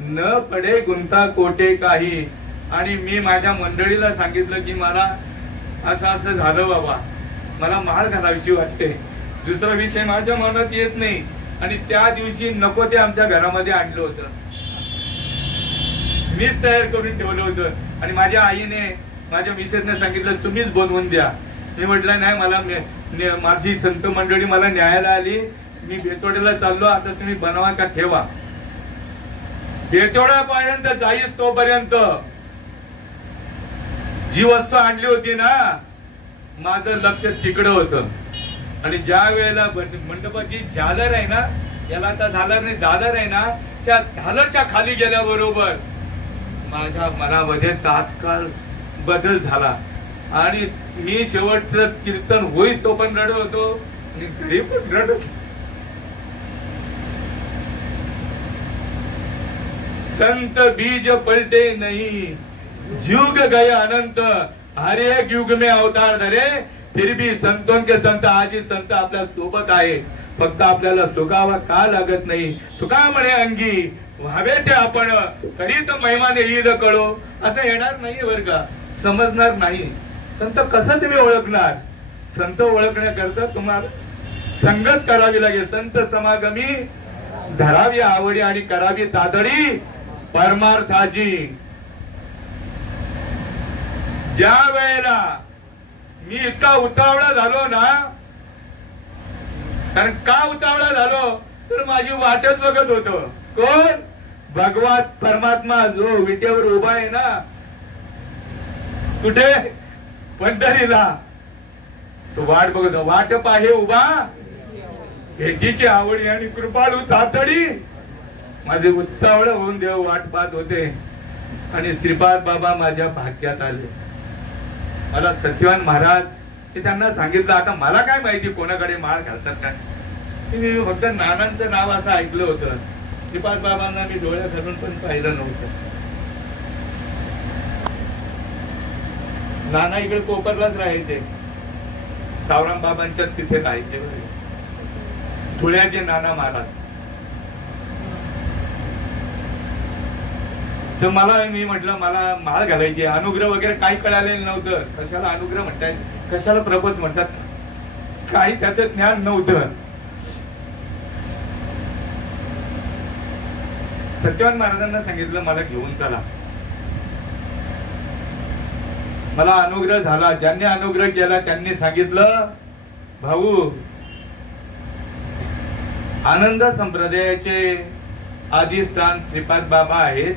न पडे गुंता कोटे काही. आणि मी माझ्या मंडळीला सांगितलं की मला असं असं झालं बाबा, मला माळ घालावीशी वाटते, दुसरा विषय माझ्या मनात येत नाही. आणि त्या दिवशी नको ते आमच्या घरामध्ये आणलं होतं, मीच तयार करून ठेवलं होतं. आणि माझ्या आईने माझ्या मिसेसने सांगितलं तुम्हीच बनवून द्या. मी म्हटलं नाही, मला माझी संत मंडळी मला न्यायला आली, मी बेतोड्याला चाललो, आता तुम्ही बनवा का ठेवा. बेतोड्यापर्यंत जाईस तोपर्यंत जी वस्तू आणली होती ना, माझं लक्ष तिकडं होतं. आणि ज्या वेळेला मंडपाची झालर आहे ना, याला आता झालर नाही, झालर आहे ना, त्या झालरच्या खाली गेल्याबरोबर माझ्या मनामध्ये तात्काळ बदल झाला. आणि मी शेवटचं कीर्तन होईच तो पण रडत होतो आणि घरी पण रडत. संत बीज पलटे नहीं, युग गए अनंत, हर एक युग में अवतार धरे, फिर भी संतों के संत आजी संत आपल्या सोबत आहे. फक्त आपल्याला सुगावा का लागत नाही. तुका म्हणे अंगी व्हावे ते आपण, तरीच महिमाने येईल कळो. असं येणार नाही बर का, समजणार नाही. संत कसं तुम्ही ओळखणार? संत ओळखण्याकरता तुम्हाला संगत करावी लागेल. संत समागमी धरावी आवडी आणि करावी तातडी परमार्थाची. ज्या वेळेला मी इतका उतावळा झालो ना, कारण का उतावळा झालो तर माझी वाटच बघत होतो. कोण? भगवान परमात्मा जो विटेवर उभा आहे ना, कुठे? पंढरीला. तो वाट बघत, वाट पाहे उभा भेटीची आवडी आणि कृपाळू तातडी. माझे उत्तावळ होऊन देव वाट पाहत होते. आणि श्रीपाद बाबा माझ्या भाग्यात आले. मला सत्यवान महाराज ते त्यांना सांगितलं. आता मला काय माहिती कोणाकडे माळ घालतात काय, मी फक्त नानांचं नाव असं ऐकलं होतं. श्रीपाद बाबांना मी डोळ्यात घालून पण पाहिलं नव्हतं. नाना इकडे कोपरलाच राहायचे, सावराम बाबांच्या तिथे राहायचे, धुळ्याचे नाना महाराज. तर मला, मी म्हटलं मला माळ घालायची, अनुग्रह वगैरे काही कळालेलं नव्हतं. कशाला अनुग्रह म्हणतात, कशाला प्रपद म्हणतात, काही त्याचं ज्ञान नव्हतं. सत्यवान महाराजांना सांगितलं मला घेऊन चला. मला अनुग्रह झाला. ज्यांनी अनुग्रह केला त्यांनी सांगितलं भाऊ, आनंद संप्रदायाचे आदिस्थान श्रीपाद बाबा आहेत,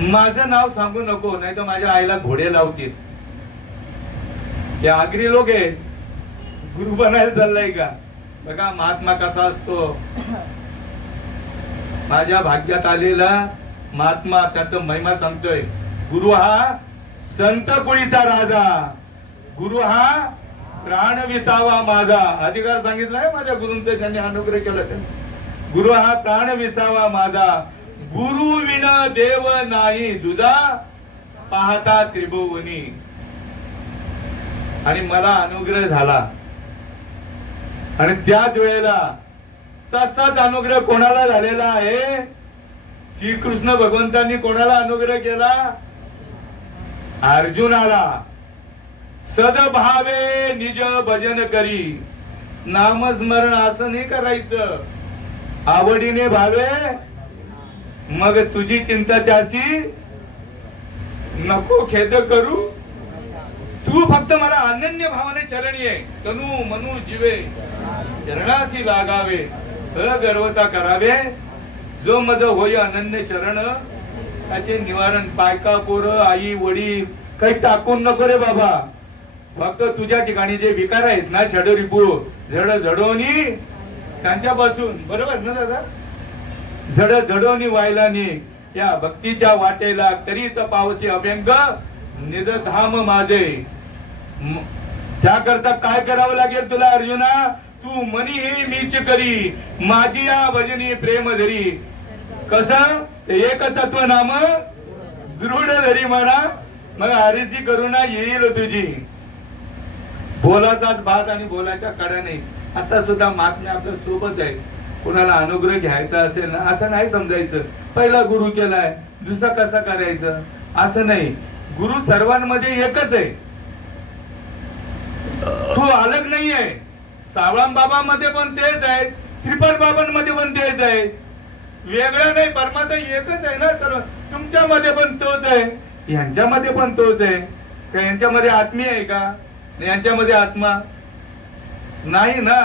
माझं नाव सांगू नको, नाही तर माझ्या आईला घोडे लावतील. या आगरी लोक आहेत, गुरु बनायला चाललाय का? बघा महात्मा कसा असतो. माझ्या भाग्यात आलेला महात्मा, त्याचं महिमा सांगतोय. गुरु हा संत कुळीचा राजा, गुरु हा प्राण विसावा माझा. अधिकार सांगितलाय माझ्या गुरूंचे, ज्यांनी अनुग्रह केला त्यांनी. गुरु हा प्राण विसावा माझा, गुरु विना देव नाही, दुधा पाहता त्रिभुवनी. आणि मला अनुग्रह झाला. आणि त्याच वेळेला तसाच अनुग्रह कोणाला झालेला आहे? श्रीकृष्ण भगवंतांनी कोणाला अनुग्रह केला? अर्जुनाला. सदभावे निज भजन करी. नामस्मरण असं नाही करायचं, आवडीने भावे. मग तुझी चिंता त्याची नको खेद करू. तू फक्त मला अनन्य भावाने चरणी आहे. तनु मनु जीवे चरणासी लागावे, अगर्वता करावे. जो मज होय अनन्य चरण, त्याचे निवारण. बायका पोरं आई वडील काही टाकून नको रे बाबा. फक्त तुझ्या ठिकाणी जे विकार आहेत ना, झडरिपू झड झडवणी त्यांच्यापासून, बरोबर ना दादा, झड झडवणी व्हायला नाही. या भक्तीच्या वाटेला तरीच पावचे अभ्यंग निज धाम माझे. त्याकरता काय करावं लागेल तुला अर्जुना? तू मनी हे मीच करी, माझी या भजनी प्रेम धरी. कसं? एक तत्व नाम दृढ धरी म्हणा, मग हरीची करुणा येईल तुझी. बोलाचाच भात आणि बोलाच्या कडा नाही. आता सुद्धा महात्मे आपल्या सोबत आहेत. कोणाला अनुग्रह घ्यायचा असेल ना असं नाही समजायचं पहिला गुरु केलाय दुसरा कसा करायचं असं नाही. गुरु सर्वांमध्ये एकच आहे, तू अलग नाही आहे. सावळाम बाबांमध्ये पण तेच आहे, श्रीपाद बाबांमध्ये पण तेच आहे, वेगळं नाही. परमात्मा एकच आहे ना. तर तुमच्यामध्ये पण तोच आहे, यांच्यामध्ये पण तोच आहे. का यांच्यामध्ये आत्मी आहे का? यांच्यामध्ये आत्मा नाही ना.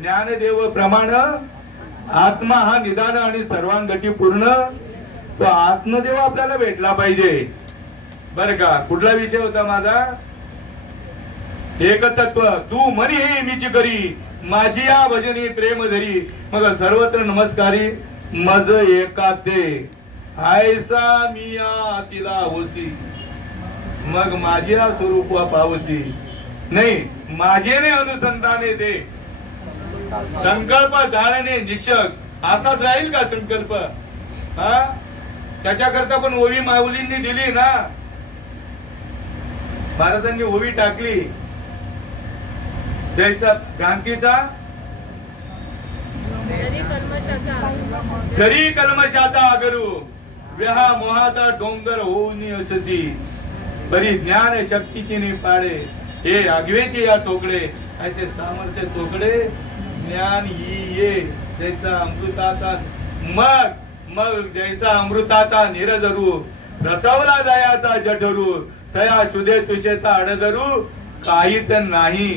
ज्ञानदेव प्रमाण आत्मा हा निदान आणि सर्वांगती पूर्ण. तो आत्मदेव आपल्याला भेटला पाहिजे बर का. कुठला विषय होता माझा? एकतत्व तू मनी हे मीची करी माझी या भजनी प्रेम धरी. मग सर्वत्र नमस्कारी मज एका ते आयसा मिया तिला होती. मग माझ्या स्वरूपा पावती. नाही माझे ने अनुसंधाने दे संकल्प धारणे निशक असा जाईल का संकल्प? हा त्याच्याकरता पण ओवी माऊलींनी दिली ना. महाराजांनी ओवी टाकली जैसा क्रांतीचा जरी कल्मशाचा आगरू व्याहा मोहाचा डोंगर होऊन यशसी बरी ज्ञान शक्तीची ने पाळे हे आगवेची या तोकडे असे सामर्थ्य तोकडे ज्ञान ये जैसा अमृताचा मग जैसा अमृताचा निरजरू रसवला जायाचा जठरू तया शुदे तुषेचा अडधरू काहीच नाही.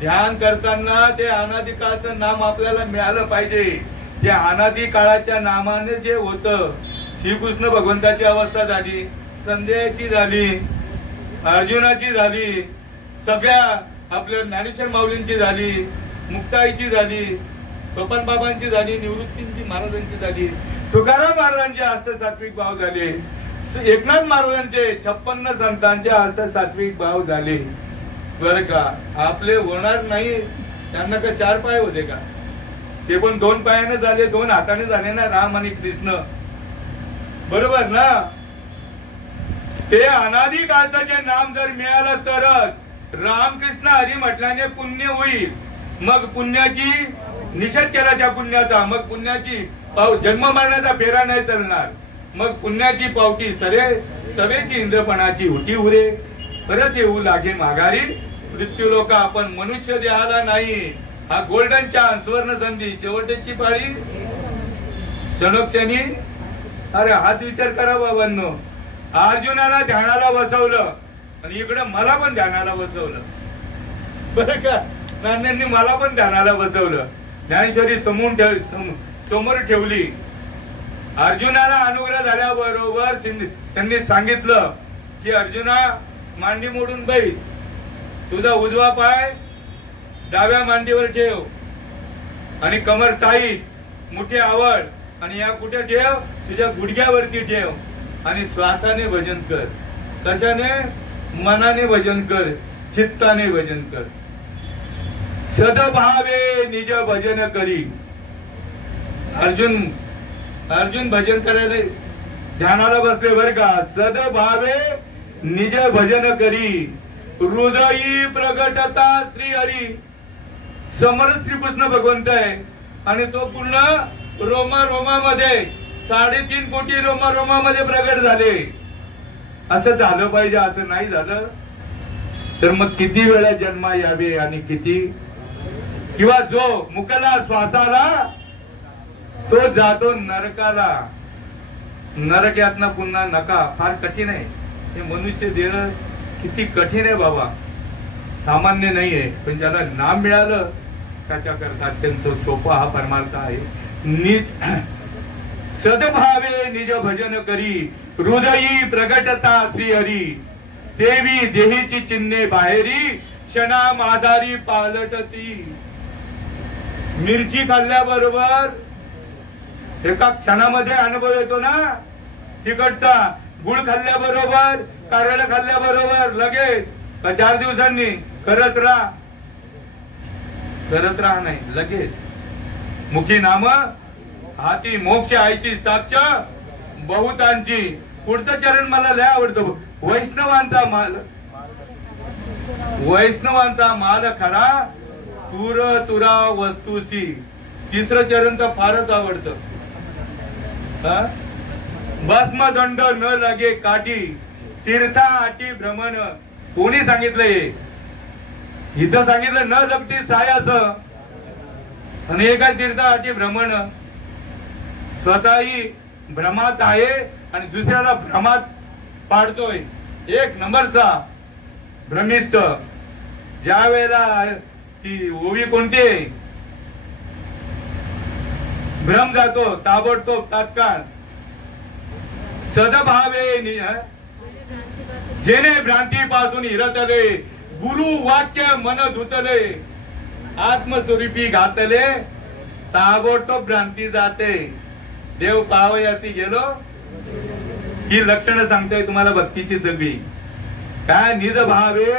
ध्यान करताना ते अनादी काळाचं नाम आपल्याला मिळालं पाहिजे. त्या अनादी काळाच्या नामाने जे होतं श्रीकृष्ण भगवंताची अवस्था झाली, संजयाची झाली, अर्जुनाची झाली, सगळ्या आपल्या ज्ञानेश्वर माऊलींची झाली, मुक्ताईची झाली, स्वपन बाबांची झाली, निवृत्तींची महाराजांची झाली, तुकाराम महाराजांचे अष्टसात्विक भाव झाले, एकनाथ महाराजांचे 56 संतांचे अष्टसात्विक भाव झाले बर का. आपले होणार नाही. त्यांना का 4 पाय होते का? ते पण 2 पायाने झाले, 2 हाताने झाले ना राम आणि कृष्ण बरोबर ना. ते अनादी काळचं जे नाम जर मिळालं तरच रामकृष्ण हरी म्हटल्याने पुण्य होईल. मग पुण्याची निषेध केला त्या पुण्याचा, मग पुण्याची जन्म मरण्याचा फेरा नाही चालणार. मग पुण्याची पावती सवेची इंद्रपणाची उठी उरे परत येऊ लागे माघारी. मृत्यू लोक आपण मनुष्य देहाला नाही. हा गोल्डन चान्स सुवर्ण संधी शेवटची पाळी क्षणोक्षणी. अरे हाच विचार करा बाबांनो. अर्जुनाला ध्यानाला बसवलं आणि इकडे मला पण ध्यानाला बसवलं बरं का. नान्यांनी मला पण ध्यानाला बसवलं. ज्ञानेश्वरी समोर ठेवली. अर्जुनाला अनुग्रह झाल्याबरोबर त्यांनी सांगितलं की अर्जुना मांडी मोडून बैठ, तुझा उजवा पाय डाव्या मांडीवर ठेव आणि कमर टाईट, मुठे आवड आणि या कुठे ठेव? तुझ्या गुडघ्यावरती ठेव आणि श्वासाने भजन कर. कशाने? मनाने भजन कर, चित्ताने भजन कर. सदभावे निज भजन करी. अर्जुन भजन करायला ध्यानाला बसले बर का. सदभावे निज भजन करी हृदयी प्रगटता श्री हरी. समोर श्रीकृष्ण भगवंत आहे आणि तो पूर्ण रोमामध्ये 3.5 कोटी रोमामध्ये प्रगट झाले. असं झालं पाहिजे. असं नाही झालं तर मग किती वेळा जन्मा यावे आणि किती. किंवा जो मुकला श्वासाला तो जातो नरकाला. नरक यातना पुन्हा नका. फार कठीण आहे हे मनुष्य देणं. किती कठीण आहे बाबा, सामान्य नाहीये. पण ज्याला नाम मिळालं त्याच्याकरता अत्यंत सोपा हा परमार्थ आहे. सदभावे निज भजन करी हृदयी प्रगटता श्री हरी. देवी देहीची चिन्हे बाहेरी क्षणा माधारी पालटती. मिरची खाल्ल्याबरोबर एका क्षणामध्ये अनुभव येतो ना तिकडचा. गुळ खाल्ल्याबरोबर, कारळ खाल्ल्याबरोबर लगेच 4 दिवसांनी करत राहा नाही लगेच. मुखी नाम हाती मोक्ष आयची साक्ष बहुतांची. पुढचं चरण मला लय आवडतं. वैष्णवांचा माल खरा तुरा वस्तूसी. तिसरं चरण तर फारच आवडतं. भस्म दंड न लागे काठी तीर्था आटी भ्रमण. कोणी सांगितलंय? इथं सांगितलं न लगती सायास आणि एका तीर्था आटी भ्रमण. स्वतःही भ्रमात आहे आणि दुसऱ्याला भ्रमात पाडतोय. एक नंबरचा भ्रमिष्ठ. ज्या वेळेला ती ओवी कोणती भ्रम जातो ताबडतोब तात्काळ. सदभावे जेने भ्रांतीपासून हिरतले गुरु वाक्य मन धुतले आत्मस्वरूपी घातले ताबडतोब भ्रांती जाते. देव पाहावयासी गेलो. ही लक्षणं सांगतोय तुम्हाला भक्तीची सगळी. काय? निज भावे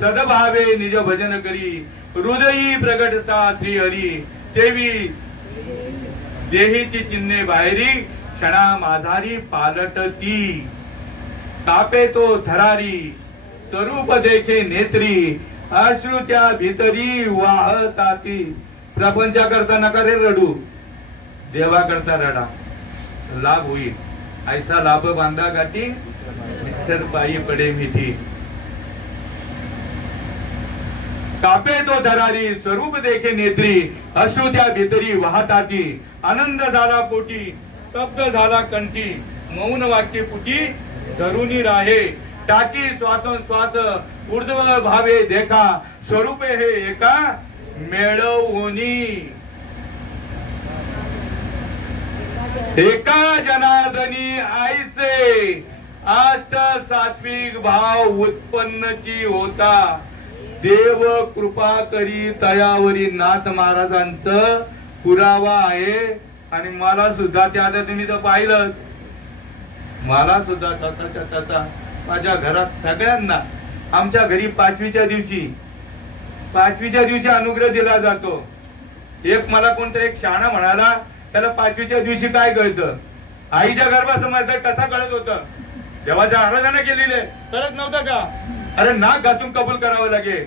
सदभावे निज भजन करी हृदयी प्रगटता श्री हरी तेवी देहीची चिन्हे बाहेरी क्षणा माधारी पालटती. तापे तो धरारी स्वरूप देखे नेत्री अश्रू त्या भीतरी वाहताती. प्रपंचा करता नका रे रडू, देवा करता रडा, लाभ होईल. ऐसा लाभ बांधा गाठी विठ्ठल पायी पडे मिठी. कापे तो धरारी स्वरूप देखे नेत्री अश्रू त्या भीतरी वाहताती. आनंद झाला पोटी स्तब्ध झाला कंठी मौन वाक्य पुटी धरुनी राहे. टाकी श्वासोश्वास ऊर्ध्व भावे देखा स्वरूपे हे एका मेळवोनी. एका जनार्दनी आईसे अष्ट सात्विक भाव उत्पन्नची होता. देव कृपा करी तयावरी नाथ महाराजांचं पुरावा आहे. आणि मला सुद्धा त्या तुम्ही तर पाहिलं, मला सुद्धा तसाच्या तसा माझ्या घरात सगळ्यांना आमच्या घरी पाचवीच्या दिवशी अनुग्रह दिला जातो. एक मला कोणतरी एक शाणा म्हणाला त्याला पाचवीच्या दिवशी काय कळतं? आईच्या गर्भासमोर कसा कळत होतं? देवाच्या आराधना केलेले कळत नव्हतं का? अरे नाक घासून कबूल करावं लागेल.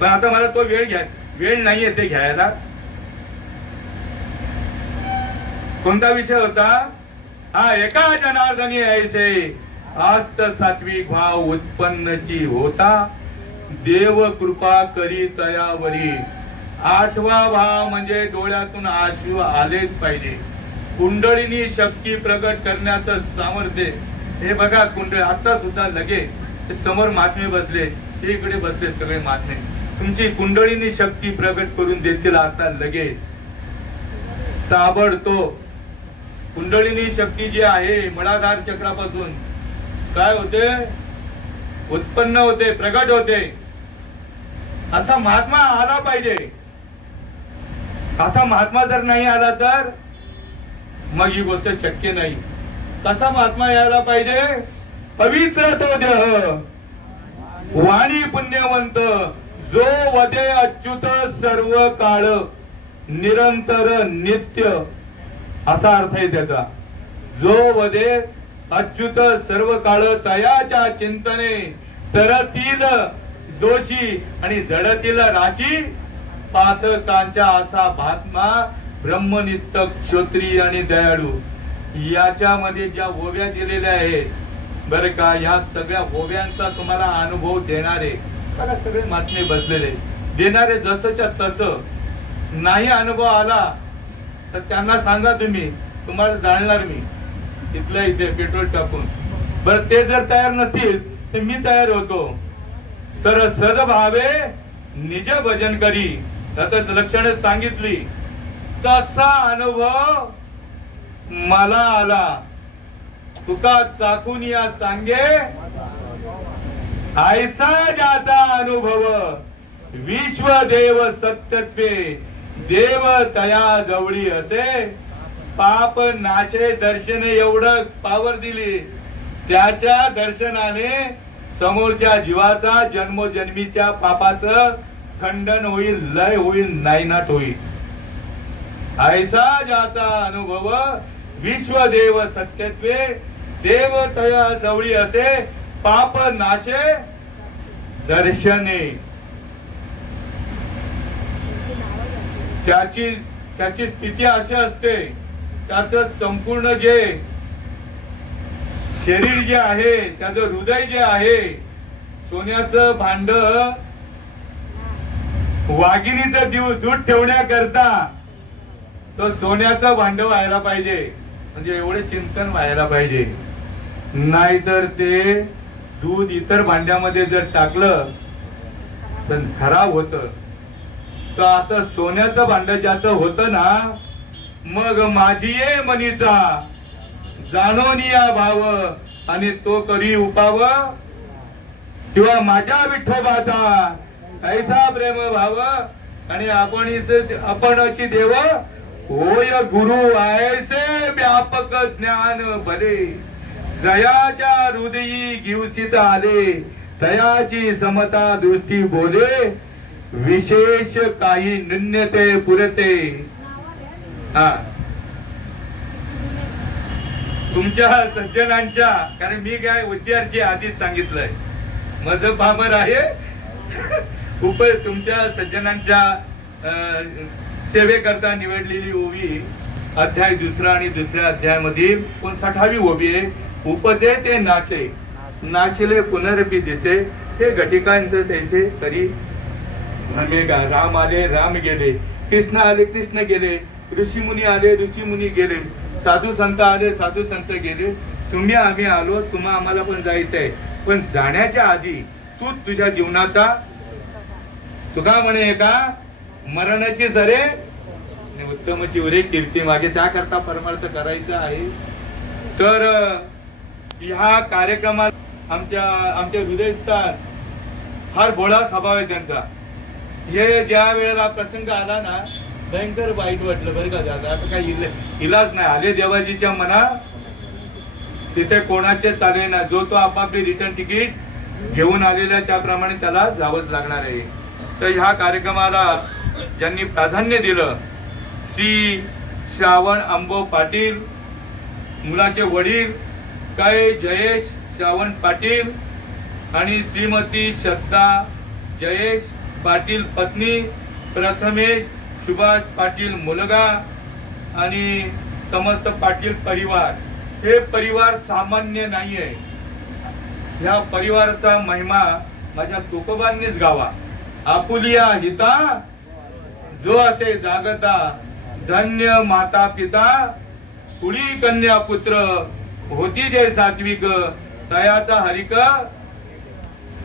पण आता मला तो वेळ नाहीये ते घ्यायला. कोणता विषय होता? हा, एका जनार्दनी ऐसे अष्ट सात्विक भाव उत्पन्नची होता. देव कृपा करी तयावरी. आठवा भाव म्हणजे डोळ्यातून आशू आलेच पाहिजे. कुंडळीनी शक्ती प्रकट करण्याचं सामर्थ्य. हे बघा कुंडळी आता सुद्धा लगे समोर महात्मे बसले, इकडे बसले सगळे महात्मे. तुमची कुंडळीनी शक्ती प्रकट करून देतील आता लगेच ताबडतोब. कुंडळीनी शक्ती जी आहे मुळाधार चक्रापासून काय होते? उत्पन्न होते, प्रगट होते. असा महात्मा आला पाहिजे. असा महात्मा जर नाही आला तर मग ही गोष्ट शक्य नाही. कसा महात्मा यायला पाहिजे? पवित्र तो देह वाणी पुण्यवंत जो वदे अच्युत सर्व काळ निरंतर नित्य असा अर्थ आहे त्याचा. जो वदे अच्युत सर्व काळ तयाच्या चिंतने तरतील दोषी आणि जडतील राची पातकांच्या असा महात्मा ब्रह्मनिष्ठ क्षत्रिय आणि दयाळू. याच्यामध्ये ज्या ओव्या दिलेल्या आहेत बरं का, या सगळ्या ओव्यांचा तुम्हाला अनुभव देणारे मला सगळे महात्मे बसलेले देणारे. जसंच्या तसं नाही अनुभव आला तर त्यांना सांगा तुम्ही, तुम्हाला जाणणार मी इथल्या इथे पेट्रोल टाकून. बरं ते जर तयार नसतील तर मी तयार होतो. तर सदभावे निज भजन करी त्याच लक्षण सांगितली. तसा अनुभव मला आला. तुका चाकून या सांगे आयचा ज्याचा अनुभव विश्वदेव सत्यत्वे देव तया जवळी असे. पाप नाशे दर्शन एवढं पावर दिली. त्याच्या दर्शनाने समोरच्या जीवाचा जन्मोजन्मीच्या पापाचं खंडन होईल, लय होईल, नायनाट होईल. ऐसा ज्याचा अनुभव विश्वदेव सत्यत्वे देव तया जवळी असे. पाप नाशे दर्शने. त्याची स्थिती अशी असते, त्याचं संपूर्ण जे शरीर जे आहे, त्याचं हृदय जे आहे, सोन्याचं भांड वाघिणीचं दूध ठेवण्याकरता तो सोन्याचं भांड व्हायला पाहिजे, म्हणजे एवढे चिंतन व्हायला पाहिजे. नाहीतर ते दूध इतर भांड्यामध्ये जर टाकलं तर खराब होतं. तर असं सोन्याचं भांड ज्याचं होतं ना, मग माझी ये मनीचा जाणोनिया भाव आणि तो करी उपाव, किंवा माझ्या विठोबाचा ऐसा प्रेम भाव आणि आपणची देव होय गुरु ऐसे व्यापक ज्ञान भले, जयाच्या हृदयी घेऊसित आले, तयाची समता दृष्टी बोले, विशेष काही न्यूनते पुरते. हा, तुमच्या सज्जनांच्या, कारण मी काय विद्यार्थी आधीच सांगितलंय, माझं भाबर आहे तुमच्या सज्जनांच्या सेवेकरता निवडलेली ओवी अध्याय 2 आणि 2 अध्यायामधील 59वी ओवी आहे. उपजे ते नाशे, नाशिले पुनरपी दिसे, हे घटिकांत त्याचे तरी राम आले राम गेले, कृष्ण आले कृष्ण गेले, ऋषीमुनी आले ऋषीमुनी गेले, साधू संत आले साधू संत गेले, तुम्ही आम्ही आलो, तुम्हा आम्हाला पण जायचंय. पण जाण्याच्या आधी तू तुझ्या जीवनाचा, तुका म्हणे का मरणाची सरे उत्तम चिवरे कीर्ती मागे, त्याकरता परमार्थ करायचं आहे. तर ह्या कार्यक्रमात आमच्या हृदयस्थान फार भोळा स्वभाव आहे त्यांचा. हे ज्या वेळेला प्रसंग आला ना, भयंकर वाईट वाटलं बरं का. दादा आता काही इलाज नाही, आले देवाजीच्या मना तिथे कोणाचे चाले ना, जो तो आपापली रिटर्न तिकीट घेऊन आलेला त्याप्रमाणे त्याला जावंच लागणार आहे. तर ह्या कार्यक्रमाला ज्यांनी प्राधान्य दिलं, श्री श्रावण अंबो पाटील, मुलाचे वडील काय जयेश श्रावण पाटील आणि श्रीमती श्रद्धा जयेश पाटील पत्नी, प्रथमेश सुभाष पाटील मुलगा आणि समस्त पाटील परिवार. हे परिवार सामान्य नाहीये. ह्या परिवाराचा महिमा माझ्या तुकोबांनीच गावा. आपुलिया हिता जो असे जागता, धन्य माता पिता, कुळी कन्या पुत्र, होती जे सात्विक, तयाचा हरिक,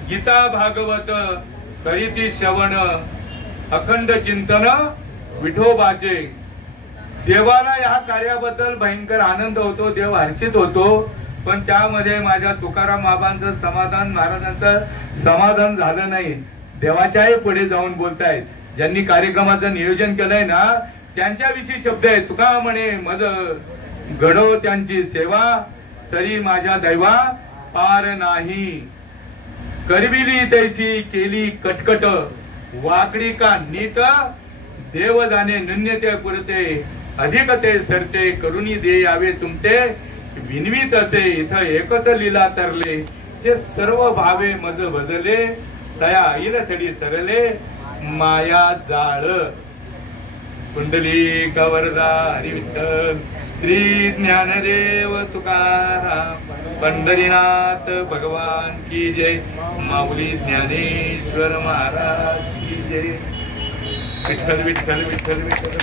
गीता भागवत करीती श्रवण, अखंड चिंतन विठोबाचे. देवाला या कार्याबद्दल भयंकर आनंद होतो, देव हर्षित होतो. पण त्यामध्ये माझ्या तुकाराम बाबांचं समाधान, महाराजांचं समाधान झालं नाही. देवाच्याही पुढे जाऊन बोलतायत. ज्यांनी कार्यक्रमाचं नियोजन केलंय ना, त्यांच्याविषयी शब्द आहे. तुका म्हणे मज घडो त्यांची सेवा, तरी माझ्या दैवा पार नाही. करविली तैसी केली कटकट, वाकडी का नीट, देव जाणे न्यून्यते पुरते, अधिक ते सरते, करुणी दे यावे तुमते, विनवीत असे इथं एकच लीला तरले, जे सर्व भावे मज बदले, तया इल थडी सरले, माया जाळ. कुंडली कवरदा हरी विठ्ठल, श्री ज्ञानदेव तुकाराम, पंढरीनाथ भगवान की जय, माऊली ज्ञानेश्वर महाराज की जय. विठ्ठल विठ्ठल विठ्ठल विठ्ठल,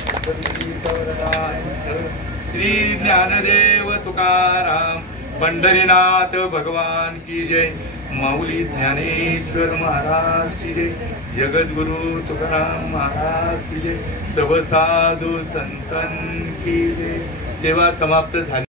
श्री ज्ञानदेव तुकाराम, पंढरीनाथ भगवान की जय, माऊली ज्ञानेश्वर महाराज की जय, जगद्गुरु तुकाराम महाराज की जय, सर्व साधू संतन की जय. सेवा समाप्त झाली.